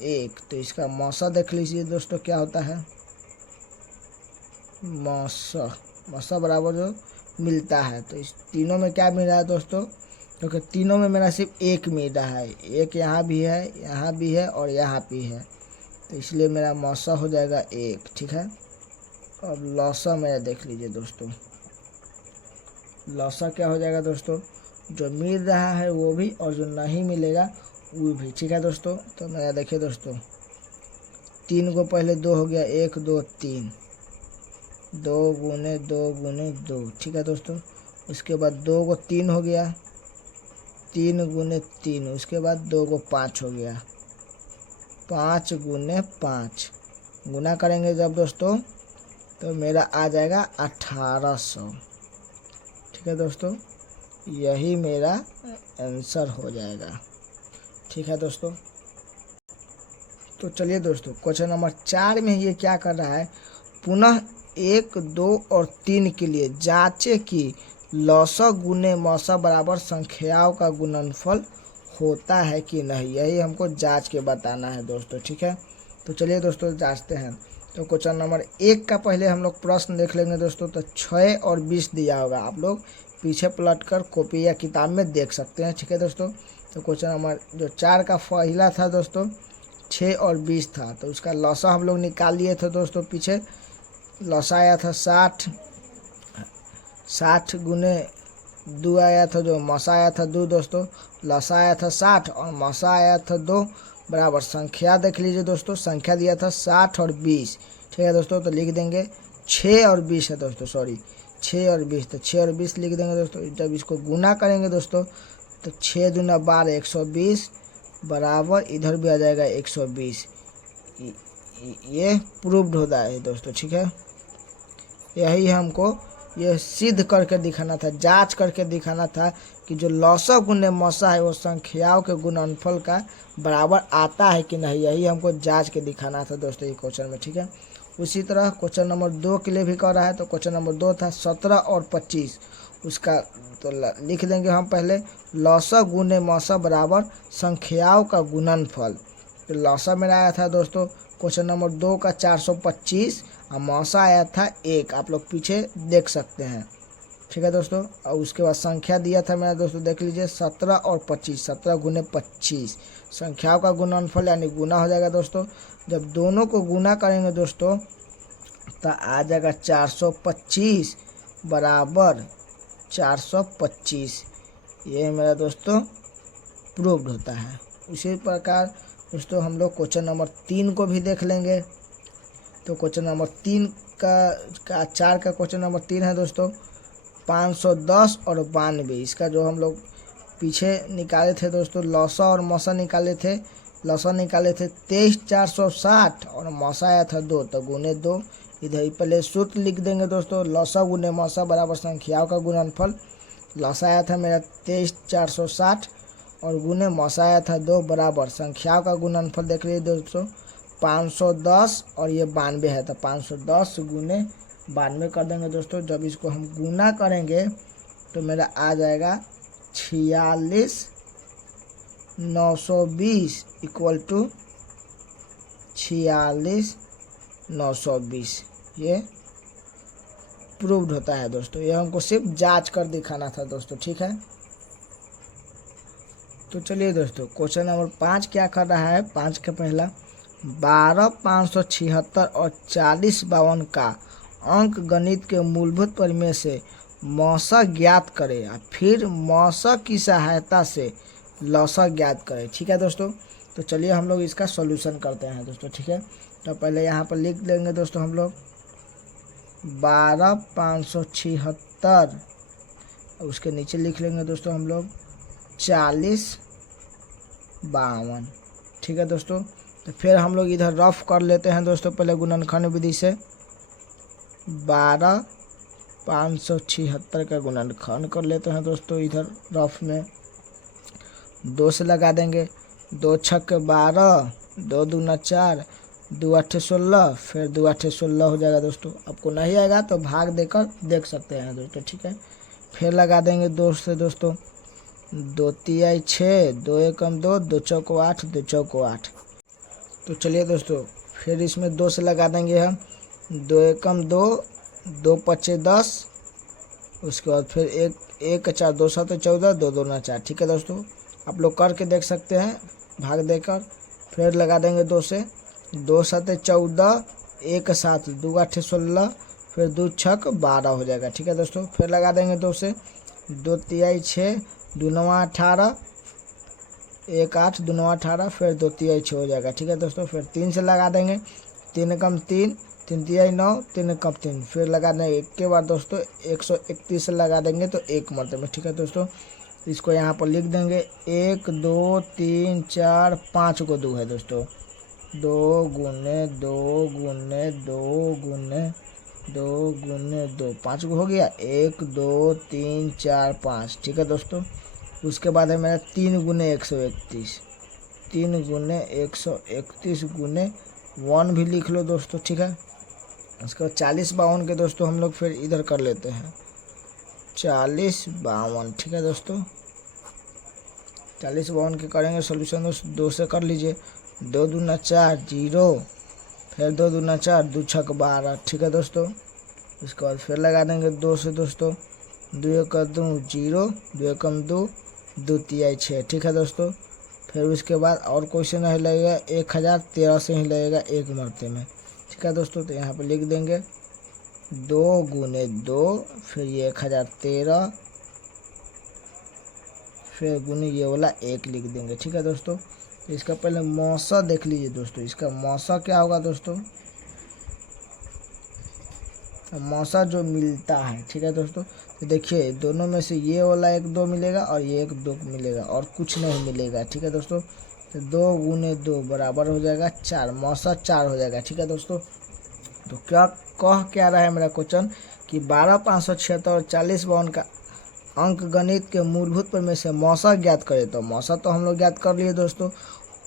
1। तो इसका मौसा देख लीजिए दोस्तों क्या होता है, मौसा बराबर जो मिलता है। तो इस तीनों में क्या मिल रहा है दोस्तों, क्योंकि तीनों में मेरा सिर्फ 1 मिल रहा है, 1 यहाँ भी है, यहाँ भी है, और यहाँ भी है, तो इसलिए मेरा मौसा हो जाएगा 1। ठीक है, अब लौसा मेरा देख लीजिए दोस्तों, लौसा क्या हो जाएगा दोस्तों, जो मिल रहा है वो भी, और जो नहीं मिलेगा वो भी। ठीक है दोस्तों, तो मेरा देखिए दोस्तों, 3 को पहले 2 हो गया, 1 2 3, 2 गुने 2 गुने 2। ठीक है दोस्तों, उसके बाद 2 को 3 हो गया, 3 गुने 3, उसके बाद 2 को 5 हो गया, 5 गुने 5। गुना करेंगे जब दोस्तों तो मेरा आ जाएगा 1800। ठीक है दोस्तों, यही मेरा आंसर हो जाएगा। ठीक है दोस्तों, तो चलिए दोस्तों क्वेश्चन नंबर 4 में ये क्या कर रहा है, पुनः 1 2 और 3 के लिए जांचे कि लौसा गुने मौसा बराबर संख्याओं का गुणनफल होता है कि नहीं, यही हमको जांच के बताना है दोस्तों। ठीक है, तो चलिए दोस्तों जांचते हैं। तो क्वेश्चन नंबर 1 का पहले हम लोग प्रश्न देख लेंगे दोस्तों। तो 6 और 20 दिया होगा, आप लोग पीछे पलट कर कॉपी या किताब में देख सकते हैं। ठीक है दोस्तों, तो क्वेश्चन नंबर जो 4 का पहला था दोस्तों 6 और 20 था, तो उसका लौसा हम लोग निकाल लिए थे दोस्तों। पीछे लौसा आया था 60, 60 गुने 2 आया था, जो मौसा आया था 2 दोस्तों। लौसा आया था 60 और मौसा आया था 2 बराबर संख्या देख लीजिए दोस्तों, संख्या दिया था 60 और 20। ठीक है दोस्तों, तो लिख देंगे 6 और 20 है दोस्तों, सॉरी 6 और 20, तो 6 और 20 लिख देंगे दोस्तों। जब इसको गुना करेंगे दोस्तों तो 6 दूना 12 120 बराबर इधर भी आ जाएगा 120। ये प्रूव्ड होता है दोस्तों। ठीक है, यही हमको ये सिद्ध करके दिखाना था, जांच करके दिखाना था कि जो लौसा गुने मौसा है वो संख्याओं के गुणनफल का बराबर आता है कि नहीं, यही हमको जांच के दिखाना था दोस्तों ये क्वेश्चन में। ठीक है, उसी तरह क्वेश्चन नंबर 2 के लिए भी कर रहा है। तो क्वेश्चन नंबर 2 था 17 और 25, उसका तो लिख देंगे हम पहले लौसा गुने मौसा बराबर संख्याओं का गुणनफल। तो लौसा मेरा आया था दोस्तों क्वेश्चन नंबर 2 का 425 और मौसा आया था 1, आप लोग पीछे देख सकते हैं। ठीक है दोस्तों, और उसके बाद संख्या दिया था मेरा दोस्तों देख लीजिए 17 और 25, 17 गुने 25 संख्याओं का गुणनफल यानी गुना हो जाएगा दोस्तों। जब दोनों को गुना करेंगे दोस्तों तो आ जाएगा 425 बराबर 425, ये मेरा दोस्तों प्रूव्ड होता है। उसी प्रकार दोस्तों हम लोग क्वेश्चन नंबर 3 को भी देख लेंगे। तो क्वेश्चन नंबर 3 का 4 का क्वेश्चन नंबर 3 है दोस्तों 510 और 92। इसका जो हम लोग पीछे निकाले थे दोस्तों लौसा और मौसा निकाले थे। लौसा निकाले थे 23460 और मौसा आया था 2, तो गुने 2 इधर ही पहले सूत्र लिख देंगे दोस्तों, लौसा गुने मौसा बराबर संख्याओं का गुणनफल। लौसा आया था मेरा 23460 और गुने मौसा आया था 2 बराबर संख्याओं का गुणनफल देख लीजिए दोस्तों 510 और ये 92 है, तो 510 गुने 92 कर देंगे दोस्तों। जब इसको हम गुना करेंगे तो मेरा आ जाएगा 46920 इक्वल टू 46920, ये प्रूव्ड होता है दोस्तों। ये हमको सिर्फ जांच कर दिखाना था दोस्तों। ठीक है, तो चलिए दोस्तों क्वेश्चन नंबर 5 क्या कर रहा है। 5 का पहला 12 576 और 40 52 का अंक गणित के मूलभूत परिमेय से मौसा ज्ञात करें या फिर मौसा की सहायता से लौसा ज्ञात करें। ठीक है दोस्तों, तो चलिए हम लोग इसका सॉल्यूशन करते हैं दोस्तों। ठीक है, तो पहले यहाँ पर लिख लेंगे दोस्तों हम लोग 12 576, उसके नीचे लिख लेंगे दोस्तों हम लोग 40 52। ठीक है दोस्तों, तो फिर हम लोग इधर रफ कर लेते हैं दोस्तों पहले गुणनखंड विधि से। 12 576 का गुणनखंड कर लेते हैं दोस्तों इधर रफ में। 2 से लगा देंगे, 2 छक्के 12, 2 दूना 4, 2 आठे 16, फिर 2 आठे 16 हो जाएगा दोस्तों। आपको नहीं आएगा तो भाग देकर देख सकते हैं दोस्तों। ठीक है, फिर लगा देंगे 2 से दोस्तों, 2 तिहाई 6, 2 एकम 2, 2 चौको 8, 2 चौको 8। तो चलिए दोस्तों फिर इसमें 2 से लगा देंगे हम, 2 एकम 2, 2 पच्चे 10, उसके बाद फिर 1 4 2 7 14, 2 दूना 4। ठीक है दोस्तों, आप लोग करके देख सकते हैं भाग देकर। फिर लगा देंगे 2 से, 2 7 14, 1 7, 2 8 16, फिर 2 छक 12 हो जाएगा। ठीक है दोस्तों, फिर लगा देंगे 2 से, 2 तिहाई 6, 2 नवा 18, 1 8, 2 नवा 18, फिर 2 तिहाई 6 हो जाएगा। ठीक है दोस्तों, फिर 3 से लगा देंगे, 3 एकम 3, 3 तिहाई 9, 3 एकम 3, फिर लगा देंगे एक के बाद दोस्तों 131 से लगा देंगे तो 1 मरतबे। ठीक है दोस्तों, इसको यहाँ पर लिख देंगे 1 2 3 4 5 को 2 है दोस्तों, 2 गुने 2 गुने 2 गुने 2 गुने 2, 5 को हो गया, 1 2 3 4 5। ठीक है दोस्तों, उसके बाद है मेरा 3 गुने 131, 3 गुने 131 गुने 1 भी लिख लो दोस्तों। ठीक है, उसके बाद 40 52 के दोस्तों हम लोग फिर इधर कर लेते हैं 40 52। ठीक है दोस्तों, 40 52 के करेंगे सोल्यूशन दोस्तों। 2 से कर लीजिए, 2 दूना 4 0, फिर 2 दूना 4, 2 छक 12। ठीक है दोस्तों, उसके बाद फिर लगा देंगे 2 से दोस्तों, दो एक दो जीरो, दो एकम दो, दो तिहाई 6। ठीक है दोस्तों, फिर उसके बाद और क्वेश्चन नहीं लगेगा, 1013 से ही लगेगा एक मरते में। ठीक है दोस्तों, तो यहाँ पे लिख देंगे 2 गुने 2, फिर ये 1013, फिर गुने ये वाला 1 लिख देंगे। ठीक है दोस्तों, इसका पहले मौसा देख लीजिए दोस्तों, इसका मौसा क्या होगा दोस्तों, मौसा जो मिलता है। ठीक है दोस्तों, तो देखिए दोनों में से ये वाला 1 2 मिलेगा और ये 1 2 मिलेगा और कुछ नहीं मिलेगा। ठीक है दोस्तों, तो 2 गुने 2 बराबर हो जाएगा 4, मौसा 4 हो जाएगा। ठीक है दोस्तों, तो क्या रहा है मेरा क्वेश्चन कि 12, 576 और 4052 का अंक गणित के मूलभूत प्रमेय से मौसा ज्ञात करें। तो मौसा तो हम लोग ज्ञात कर लिए दोस्तों,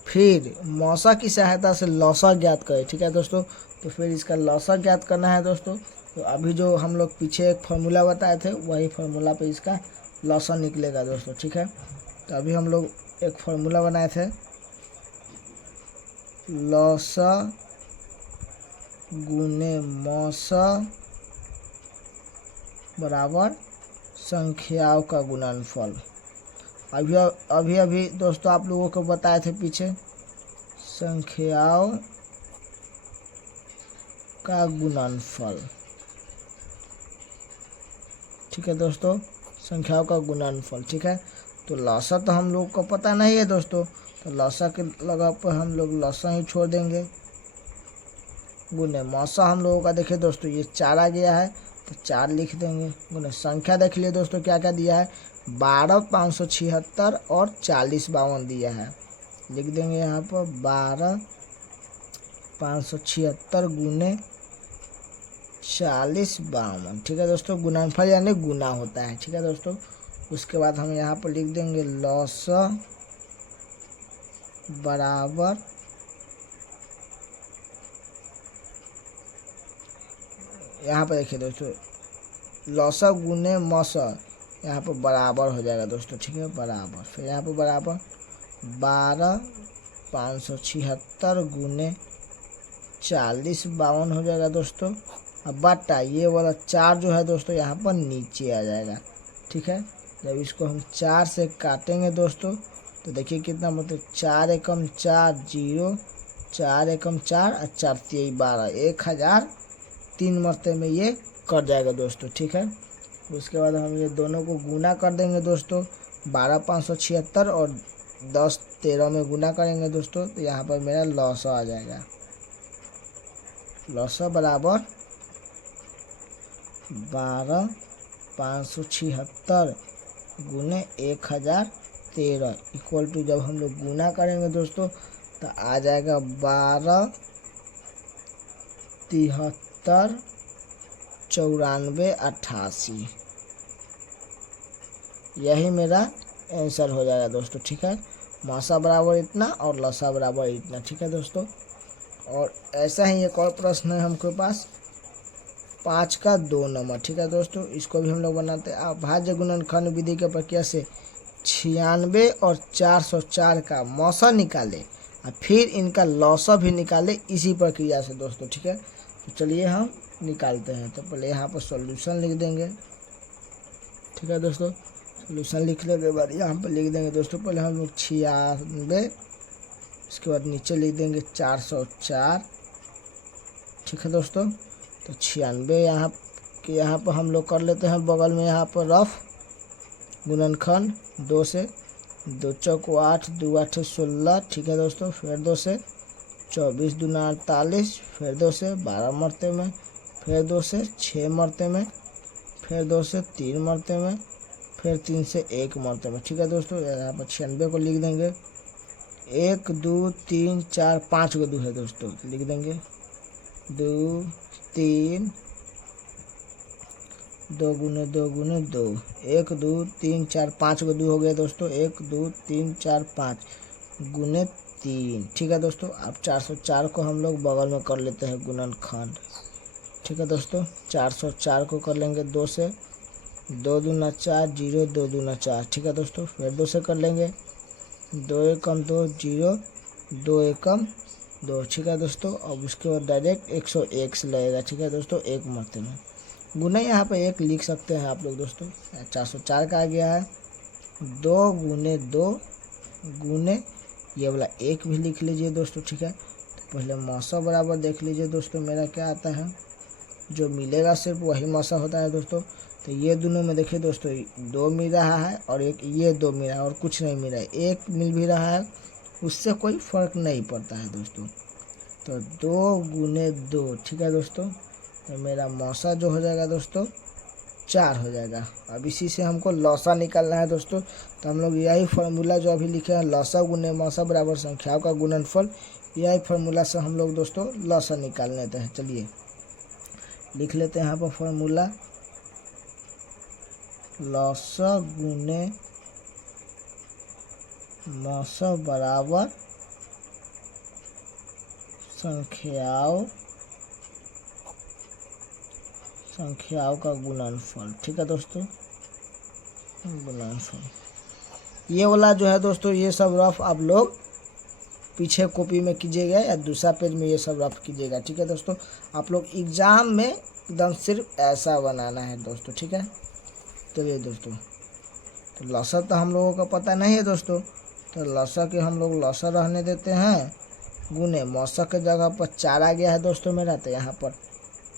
फिर मौसा की सहायता से लौसा ज्ञात करें। ठीक है दोस्तों, तो फिर इसका लौसा ज्ञात करना है दोस्तों। तो अभी जो हम लोग पीछे एक फार्मूला बताए थे वही फार्मूला पे इसका लौसा निकलेगा दोस्तों। ठीक है, तो अभी हम लोग एक फार्मूला बनाए थे, लौसा गुने मौसा बराबर संख्याओं का गुणनफल। अभी दोस्तों आप लोगों को बताए थे पीछे, संख्याओं का गुणनफल। ठीक है दोस्तों, संख्याओं का गुणनफल। ठीक है, तो लौसा तो हम लोग को पता नहीं है दोस्तों, तो लौसा के लगा पर हम लोग लौसा ही छोड़ देंगे। गुने मौसा हम लोगों का देखिए दोस्तों, ये 4 आ गया है तो 4 लिख देंगे। गुने संख्या देख लिए दोस्तों क्या क्या दिया है, 12, 576 और 4052 दिया है। लिख देंगे यहाँ पर 12, 576 गुने 4052। ठीक है दोस्तों, गुणनफल यानी गुना होता है। ठीक है दोस्तों, उसके बाद हम यहाँ पर लिख देंगे लौसा बराबर यहाँ पर देखिए दोस्तों, लौसा गुने मौसा यहाँ पर बराबर हो जाएगा दोस्तों। ठीक है, बराबर, फिर यहाँ पर बराबर 12, 576 गुने 4052 हो जाएगा दोस्तों। अब बटा ये वाला 4 जो है दोस्तों यहाँ पर नीचे आ जाएगा। ठीक है, जब इसको हम 4 से काटेंगे दोस्तों तो देखिए कितना, मतलब 4 एकम 4 0, 4 एकम 4 और 4 तिहाई 12, 1003 मरते में ये कट जाएगा दोस्तों। ठीक है, उसके बाद हम ये दोनों को गुना कर देंगे दोस्तों, 12, 576 और 10 13 में गुना करेंगे दोस्तों, तो यहाँ पर मेरा लौसा आ जाएगा। लौसा बराबर 12, 576 गुने 1013 इक्वल टू, जब हम लोग गुना करेंगे दोस्तों तो आ जाएगा 12, 73, 94, 88। यही मेरा आंसर हो जाएगा दोस्तों। ठीक है, मौसा बराबर इतना और लौसा बराबर इतना। ठीक है दोस्तों, और ऐसा ही एक और प्रश्न है हमके पास, 5 का 2 नंबर। ठीक है दोस्तों, इसको भी हम लोग बनाते हैं। अभाज्य गुणनखंड विधि के प्रक्रिया से 96 और 404 का मौसा निकाले और फिर इनका लौसा भी निकाले इसी प्रक्रिया से दोस्तों। ठीक है, तो चलिए हम निकालते हैं। तो पहले यहाँ पर सॉल्यूशन लिख देंगे। ठीक है दोस्तों, सॉल्यूशन लिखने के बाद यहाँ पर लिख देंगे दोस्तों, पहले हम लोग 96, इसके बाद नीचे लिख देंगे 404। ठीक है दोस्तों, तो 96 यहाँ पर हम लोग कर लेते हैं बगल में यहाँ पर रफ गुणनखंड 2 से, 2 चौक 8, 2 8 16। ठीक है दोस्तों, फिर 2 से 24 दूना 48, फिर 2 से 12 मरते में, फिर 2 से 6 मरते में, फिर 2 से 3 मरते में, फिर 3 से 1 मरते में। ठीक है दोस्तों, यहाँ पर 96 को लिख देंगे, 1 2 3 4 5 को 2 है दोस्तों, लिख देंगे 2 3, 2 गुने 2 गुने 2, 1 2 3 4 5 को 2 हो गया दोस्तों, 1 2 3 4 5 गुने 3। ठीक है दोस्तों, अब 404 को हम लोग बगल में कर लेते हैं गुणनखंड। ठीक है दोस्तों, 404 को कर लेंगे 2 से, 2 दूना 4 0, 2 दूना 4। ठीक है दोस्तों, फिर 2 से कर लेंगे, 2 एकम 2 0, 2 एकम 2। ठीक है दोस्तों, अब उसके बाद डायरेक्ट 101 से लगेगा। ठीक है दोस्तों, 1 मरते में, गुने यहाँ पे एक लिख सकते हैं आप लोग दोस्तों। 404 का आ गया है। 2 × 2 गुने ये वाला एक भी लिख लीजिए दोस्तों, ठीक है। तो पहले मौसा बराबर देख लीजिए दोस्तों, मेरा क्या आता है, जो मिलेगा सिर्फ वही मौसा होता है दोस्तों। तो ये दोनों में देखिए दोस्तों 2 मिल रहा है और एक ये 2 मिल रहा है और कुछ नहीं मिल रहा है, एक मिल भी रहा है, उससे कोई फर्क नहीं पड़ता है दोस्तों। तो 2 × 2, ठीक है दोस्तों। तो मेरा मौसा जो हो जाएगा दोस्तों 4 हो जाएगा। अब इसी से हमको लौसा निकालना है दोस्तों। तो हम लोग यही फार्मूला जो अभी लिखे हैं, लौसा गुने मौसा बराबर संख्याओं का गुणनफल, यही फार्मूला से हम लोग दोस्तों लौसा निकाल लेते हैं। चलिए लिख लेते हैं यहाँ पर फार्मूला, लौसा गुने मौसा बराबर संख्याओं का गुणनफल, ठीक है दोस्तों, गुणनफल। ये वाला जो है दोस्तों, ये सब रफ आप लोग पीछे कॉपी में कीजिएगा या दूसरा पेज में ये सब रफ कीजिएगा, ठीक है दोस्तों। आप लोग एग्जाम में एकदम सिर्फ ऐसा बनाना है दोस्तों, ठीक है। चलिए दोस्तों, तो लौसा तो हम लोगों का पता नहीं है दोस्तों, तो लौसा के हम लोग लौसा रहने देते हैं, गुने मौसा के जगह पर 4 आ गया है दोस्तों मेरा, तो यहाँ पर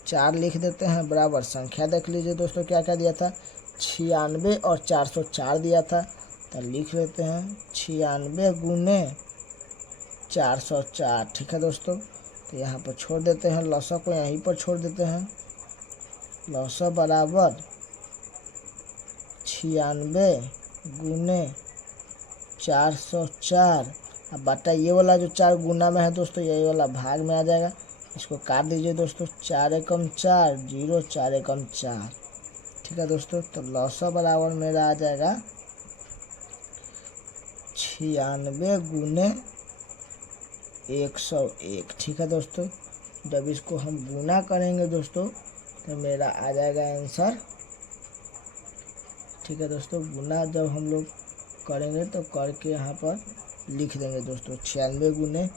4 लिख देते हैं बराबर संख्या देख लीजिए दोस्तों क्या क्या दिया था, 96 और 404 दिया था। तो लिख लेते हैं 96 गुने 404, ठीक है दोस्तों। तो यहाँ पर छोड़ देते हैं, लौसा को यहीं पर छोड़ देते हैं, लौसा बराबर 96 गुने 404। अब बटा ये वाला जो 4 गुना में है दोस्तों, यही वाला भाग में आ जाएगा, इसको काट दीजिए दोस्तों, 4 एकम 4 0 4 एकम 4, ठीक है दोस्तों। तो लौसा बराबर मेरा आ जाएगा 96 गुने 101, ठीक है दोस्तों। जब इसको हम गुना करेंगे दोस्तों तो मेरा आ जाएगा आंसर, ठीक है दोस्तों। गुना जब हम लोग करेंगे तो करके यहाँ पर लिख देंगे दोस्तों, 96 गुने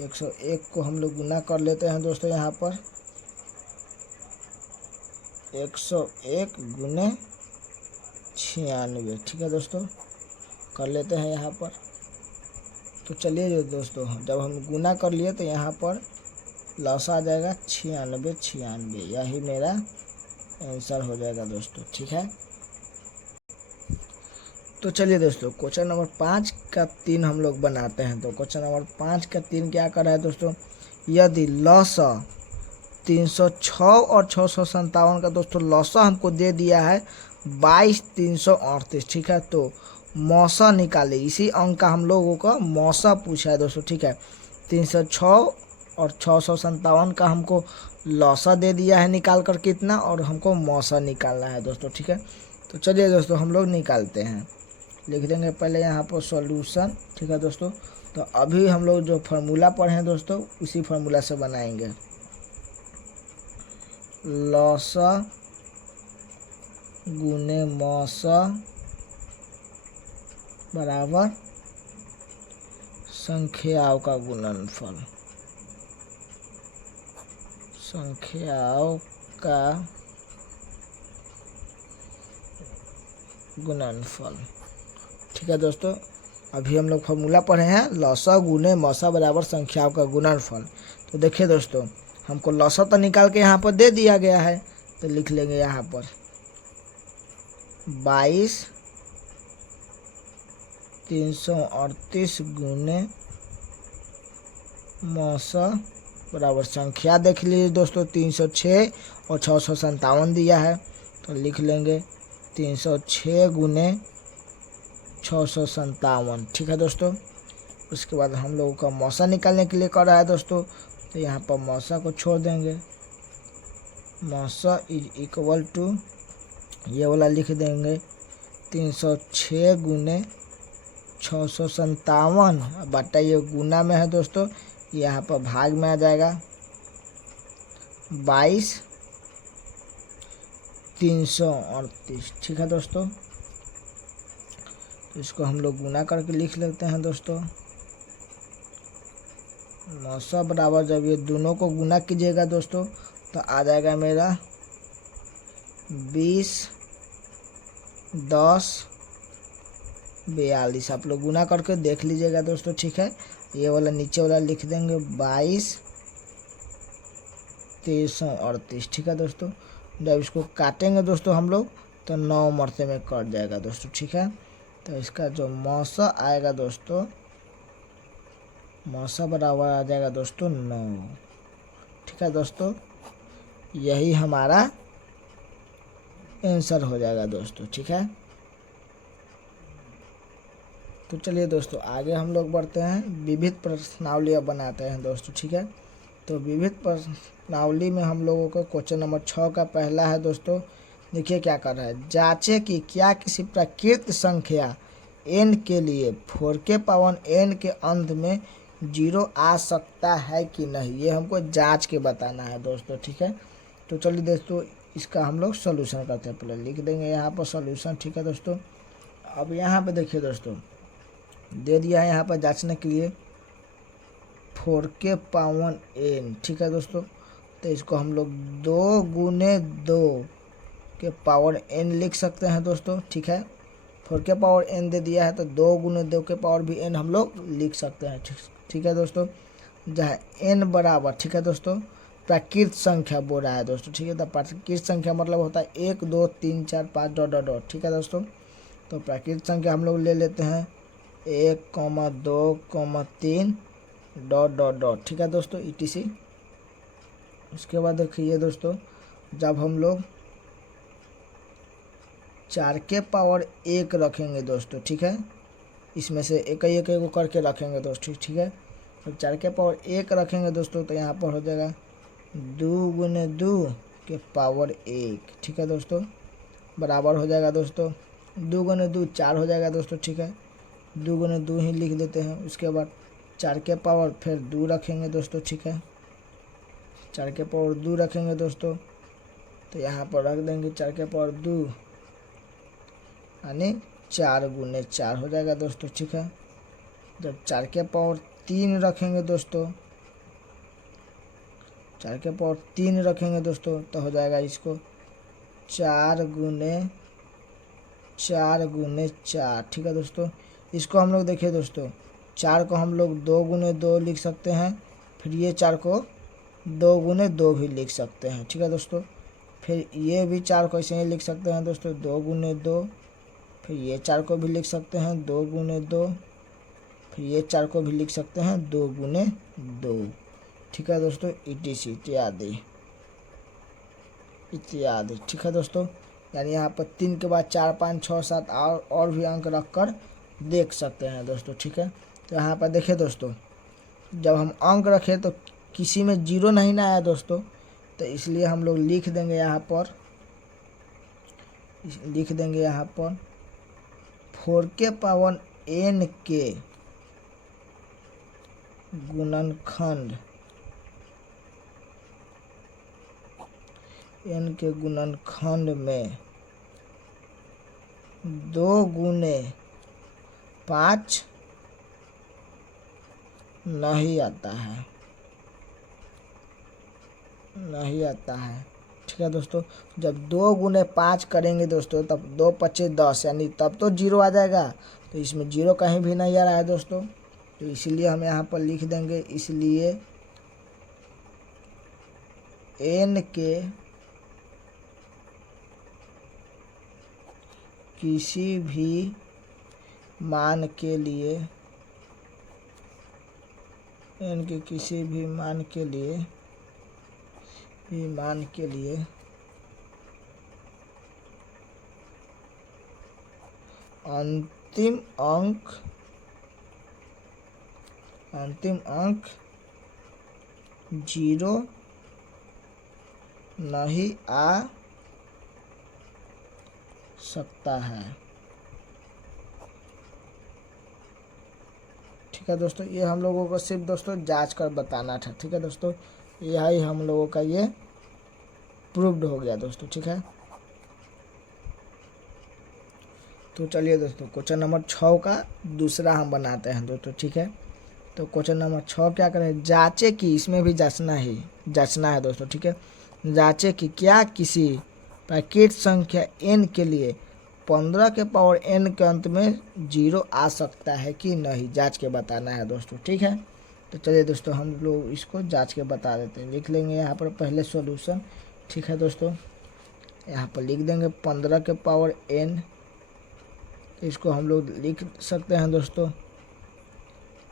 101 को हम लोग गुना कर लेते हैं दोस्तों, यहाँ पर 101 गुने 96, ठीक है दोस्तों, कर लेते हैं यहाँ पर। तो चलिए दोस्तों, जब हम गुना कर लिए तो यहाँ पर लौसा आ जाएगा 96, यही मेरा आंसर हो जाएगा दोस्तों, ठीक है। तो चलिए दोस्तों, क्वेश्चन नंबर 5 का 3 हम लोग बनाते हैं। तो क्वेश्चन नंबर 5 का 3 क्या कर रहा है दोस्तों, यदि लौसा 306 और 657 का दोस्तों लौसा हमको दे दिया है 22,338, ठीक है। तो मौसा निकाले, इसी अंक का हम लोगों का मौसा पूछा है दोस्तों, ठीक है। 306 और 657 का हमको लौसा दे दिया है निकाल कर कितना, और हमको मौसा निकालना है दोस्तों, ठीक है। तो चलिए दोस्तों हम लोग निकालते हैं, लिख देंगे पहले यहाँ पर सॉल्यूशन, ठीक है दोस्तों। तो अभी हम लोग जो फार्मूला पढ़े हैं दोस्तों उसी फार्मूला से बनाएंगे, लौसा गुने मौसा बराबर संख्याओं का गुणनफल, संख्याओं का गुणनफल, ठीक है दोस्तों। अभी हम लोग फार्मूला पढ़े हैं, लौसा गुने मौसा बराबर संख्याओं का गुणनफल। तो देखिए दोस्तों, हमको लौसा तो निकाल के यहाँ पर दे दिया गया है, तो लिख लेंगे यहाँ पर 22,338 गुने मौसा बराबर संख्या देख लीजिए दोस्तों 306 और 657 दिया है, तो लिख लेंगे 306 गुने 657, ठीक है दोस्तों। उसके बाद हम लोगों का मौसा निकालने के लिए कर रहा है दोस्तों, तो यहाँ पर मौसा को छोड़ देंगे, मौसा इज इक्वल टू ये वाला लिख देंगे 306 गुने 657 बटा ये गुना में है दोस्तों, यहाँ पर भाग में आ जाएगा 22,338, ठीक है दोस्तों। तो इसको हम लोग गुना करके लिख लेते हैं दोस्तों, मौसा बराबर जब ये दोनों को गुना कीजिएगा दोस्तों तो आ जाएगा मेरा 20, 10, 42। आप लोग गुना करके देख लीजिएगा दोस्तों, ठीक है। ये वाला नीचे वाला लिख देंगे 22, 338, ठीक है दोस्तों। जब इसको काटेंगे दोस्तों हम लोग तो 9 मरते में कट जाएगा दोस्तों, ठीक है। तो इसका जो मौसा आएगा दोस्तों, मौसा बराबर आ जाएगा दोस्तों 9, ठीक है दोस्तों। यही हमारा आंसर हो जाएगा दोस्तों, ठीक है। तो चलिए दोस्तों आगे हम लोग बढ़ते हैं, विविध प्रश्नावलियाँ बनाते हैं दोस्तों, ठीक है। तो विविध प्रश्नावली में हम लोगों का क्वेश्चन नंबर 6 का पहला है दोस्तों। देखिए क्या कर रहा है, जांचे कि क्या किसी प्रकृत संख्या n के लिए 4k पावर n के अंत में 0 आ सकता है कि नहीं, ये हमको जांच के बताना है दोस्तों, ठीक है। तो चलिए दोस्तों इसका हम लोग सोल्यूशन करते हैं। पहले लिख देंगे यहाँ पर सोल्यूशन, ठीक है दोस्तों। अब यहाँ पे देखिए दोस्तों, दे दिया है यहाँ पर जांचने के लिए 4k पावर n, ठीक है दोस्तों। तो इसको हम लोग 2 गुने 2 के पावर n लिख सकते हैं दोस्तों, ठीक है। 4k पावर n दे दिया है तो 2 गुने 2 के पावर भी n हम लोग लिख सकते हैं, ठीक है दोस्तों। जहाँ n बराबर, ठीक है दोस्तों, प्राकृत संख्या बोल रहा है दोस्तों, ठीक है। तो प्राकृत संख्या मतलब होता है 1, 2, 3, 4, 5 डॉट डॉट डॉट, ठीक है दोस्तों। तो प्राकृत संख्या हम लोग ले लेते हैं 1, 2, 3 डॉट डॉट डॉट, ठीक है दोस्तों, etc। उसके बाद देखिए दोस्तों, जब हम लोग 4k पावर 1 रखेंगे दोस्तों, ठीक है, इसमें से एक को करके रखेंगे दोस्तों, ठीक है। तो 4k पावर 1 रखेंगे दोस्तों तो यहाँ पर हो जाएगा 2 गुने 2 के पावर 1, ठीक है दोस्तों, बराबर हो जाएगा दोस्तों 2 गुने 2 4 हो जाएगा दोस्तों, ठीक है। 2 गुने 2 ही लिख देते हैं। उसके बाद 4k पावर फिर 2 रखेंगे दोस्तों, ठीक है। 4k पावर 2 रखेंगे दोस्तों तो यहाँ पर रख देंगे 4k पावर 2 यानी 4 गुने 4 हो जाएगा दोस्तों, ठीक है। जब 4k पावर 3 रखेंगे दोस्तों, 4k पावर 3 रखेंगे दोस्तों तो हो जाएगा इसको 4 गुने 4, ठीक है दोस्तों। इसको हम लोग देखिए दोस्तों, 4 को हम लोग 2 गुने 2 लिख सकते हैं, फिर ये 4 को 2 गुने 2 भी लिख सकते हैं, ठीक है दोस्तों। फिर ये भी 4 को ऐसे ही लिख सकते हैं दोस्तों 2 गुने 2, फिर ये 4 को भी लिख सकते हैं 2 गुने 2, फिर ये 4 को भी लिख सकते हैं 2 गुने 2, ठीक है दोस्तों, etc इत्यादि, ठीक है दोस्तों। यानी यहाँ पर 3 के बाद 4, 5, 6, 7 और भी अंक रख कर देख सकते हैं दोस्तों, ठीक है। तो यहाँ पर देखिए दोस्तों, जब हम अंक रखे तो किसी में 0 नहीं ना आया दोस्तों, तो इसलिए हम लोग लिख देंगे यहाँ पर 4k पावर n के गुणनखंड, n के गुणनखंड में 2 गुने 5 नहीं आता है, ठीक है दोस्तों। जब 2 गुने 5 करेंगे दोस्तों तब 2 पच्चे 10 यानी तब तो 0 आ जाएगा, तो इसमें 0 कहीं भी नहीं आ रहा है दोस्तों, तो इसलिए हम यहाँ पर लिख देंगे, इसलिए n के किसी भी मान के लिए अंतिम अंक 0 नहीं आ सकता है, ठीक है दोस्तों। ये हम लोगों को सिर्फ दोस्तों जांच कर बताना था, ठीक है दोस्तों। यही हम लोगों का ये प्रूव्ड हो गया दोस्तों, ठीक है। तो चलिए दोस्तों क्वेश्चन नंबर 6 का दूसरा हम बनाते हैं दोस्तों, ठीक है। तो क्वेश्चन नंबर 6 क्या करें, जांचे कि, इसमें भी जांचना है दोस्तों, ठीक है। जांचे कि क्या किसी पैकेट संख्या n के लिए 15 के पावर n के अंत में 0 आ सकता है कि नहीं, जांच के बताना है दोस्तों। ठीक है, तो चलिए दोस्तों हम लोग इसको जांच के बता देते हैं। लिख लेंगे यहाँ पर पहले सॉल्यूशन। ठीक है दोस्तों, यहाँ पर लिख देंगे 15 के पावर n। इसको हम लोग लिख सकते हैं दोस्तों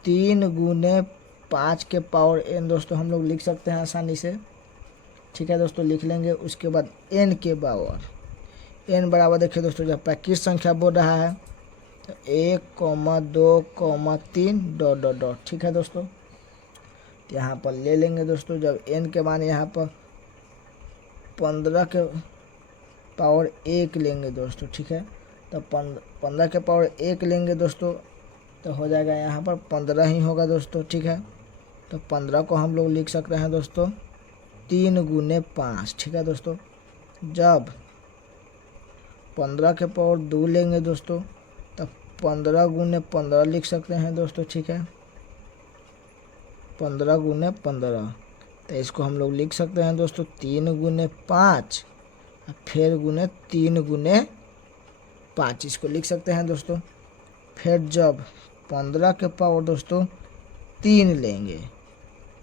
3 गुने 5 के पावर n दोस्तों हम लोग लिख सकते हैं आसानी से। ठीक है दोस्तों, लिख लेंगे। उसके बाद n के पावर n बराबर देखिए दोस्तों, जब पैकेट संख्या बोल रहा है तो 1, 2, 3 डॉट डॉट डॉट। ठीक है दोस्तों, यहाँ पर ले लेंगे दोस्तों, जब n के मान यहाँ पर 15 के पावर 1 लेंगे दोस्तों। ठीक है, तो 15 के पावर 1 लेंगे दोस्तों, तो हो जाएगा यहाँ पर 15 ही होगा दोस्तों। ठीक है, तो 15 को हम लोग लिख सकते हैं दोस्तों 3 गुने 5। ठीक है दोस्तों, जब 15 के पावर 2 लेंगे दोस्तों, तब 15 गुने 15 लिख सकते हैं दोस्तों। ठीक है, 15 गुने 15, तो इसको हम लोग लिख सकते हैं दोस्तों 3 गुने 5, फिर गुने 3 गुने 5, इसको लिख सकते हैं दोस्तों। फिर जब 15 के पावर दोस्तों 3 लेंगे,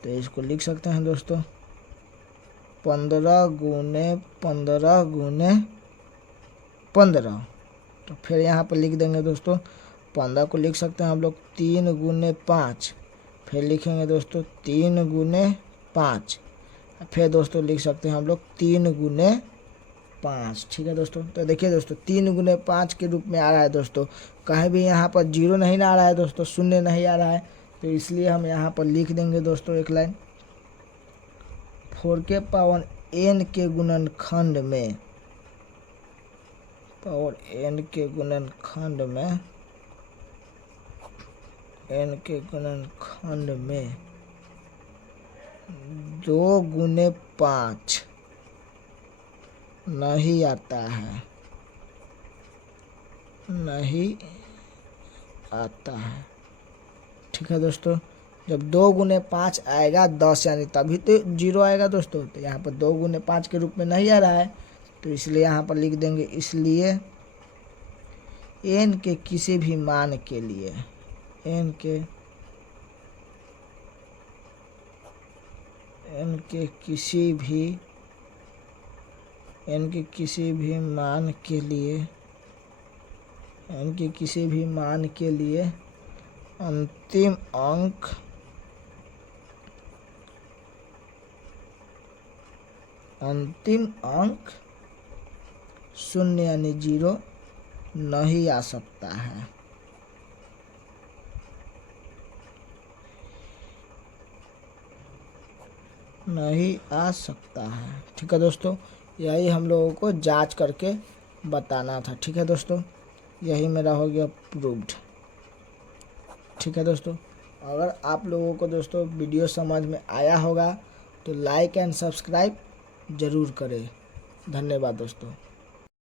तो इसको लिख सकते हैं दोस्तों 15 गुने 15 गुने 15। तो फिर यहाँ पर लिख देंगे दोस्तों 15 को लिख सकते हैं हम लोग 3 गुने 5, फिर लिखेंगे दोस्तों 3 गुने 5, फिर दोस्तों लिख सकते हैं हम लोग 3 गुने 5। ठीक है दोस्तों, तो देखिए दोस्तों 3 गुने 5 के रूप में आ रहा है दोस्तों, कहीं भी यहाँ पर 0 नहीं आ रहा है दोस्तों, शून्य नहीं आ रहा है, तो इसलिए हम यहाँ पर लिख देंगे दोस्तों एक लाइन 4 के पावर n के गुणनखंड में, पावर n के गुणनखंड में, n के गुणनखंड में 2 गुने 5 नहीं आता है, नहीं आता है। ठीक है दोस्तों, जब 2 गुने 5 आएगा 10 यानी तभी तो 0 आएगा दोस्तों। तो यहाँ पर 2 गुने 5 के रूप में नहीं आ रहा है, तो इसलिए यहाँ पर लिख देंगे इसलिए n के किसी भी मान के लिए, n के किसी भी मान के लिए, n के किसी भी मान के लिए अंतिम अंक 0 यानी 0 नहीं आ सकता है। नहीं आ सकता है। ठीक है दोस्तों, यही हम लोगों को जांच करके बताना था। ठीक है दोस्तों, यही मेरा हो गया प्रूव्ड। ठीक है दोस्तों, अगर आप लोगों को दोस्तों वीडियो समझ में आया होगा तो लाइक एंड सब्सक्राइब ज़रूर करें। धन्यवाद दोस्तों।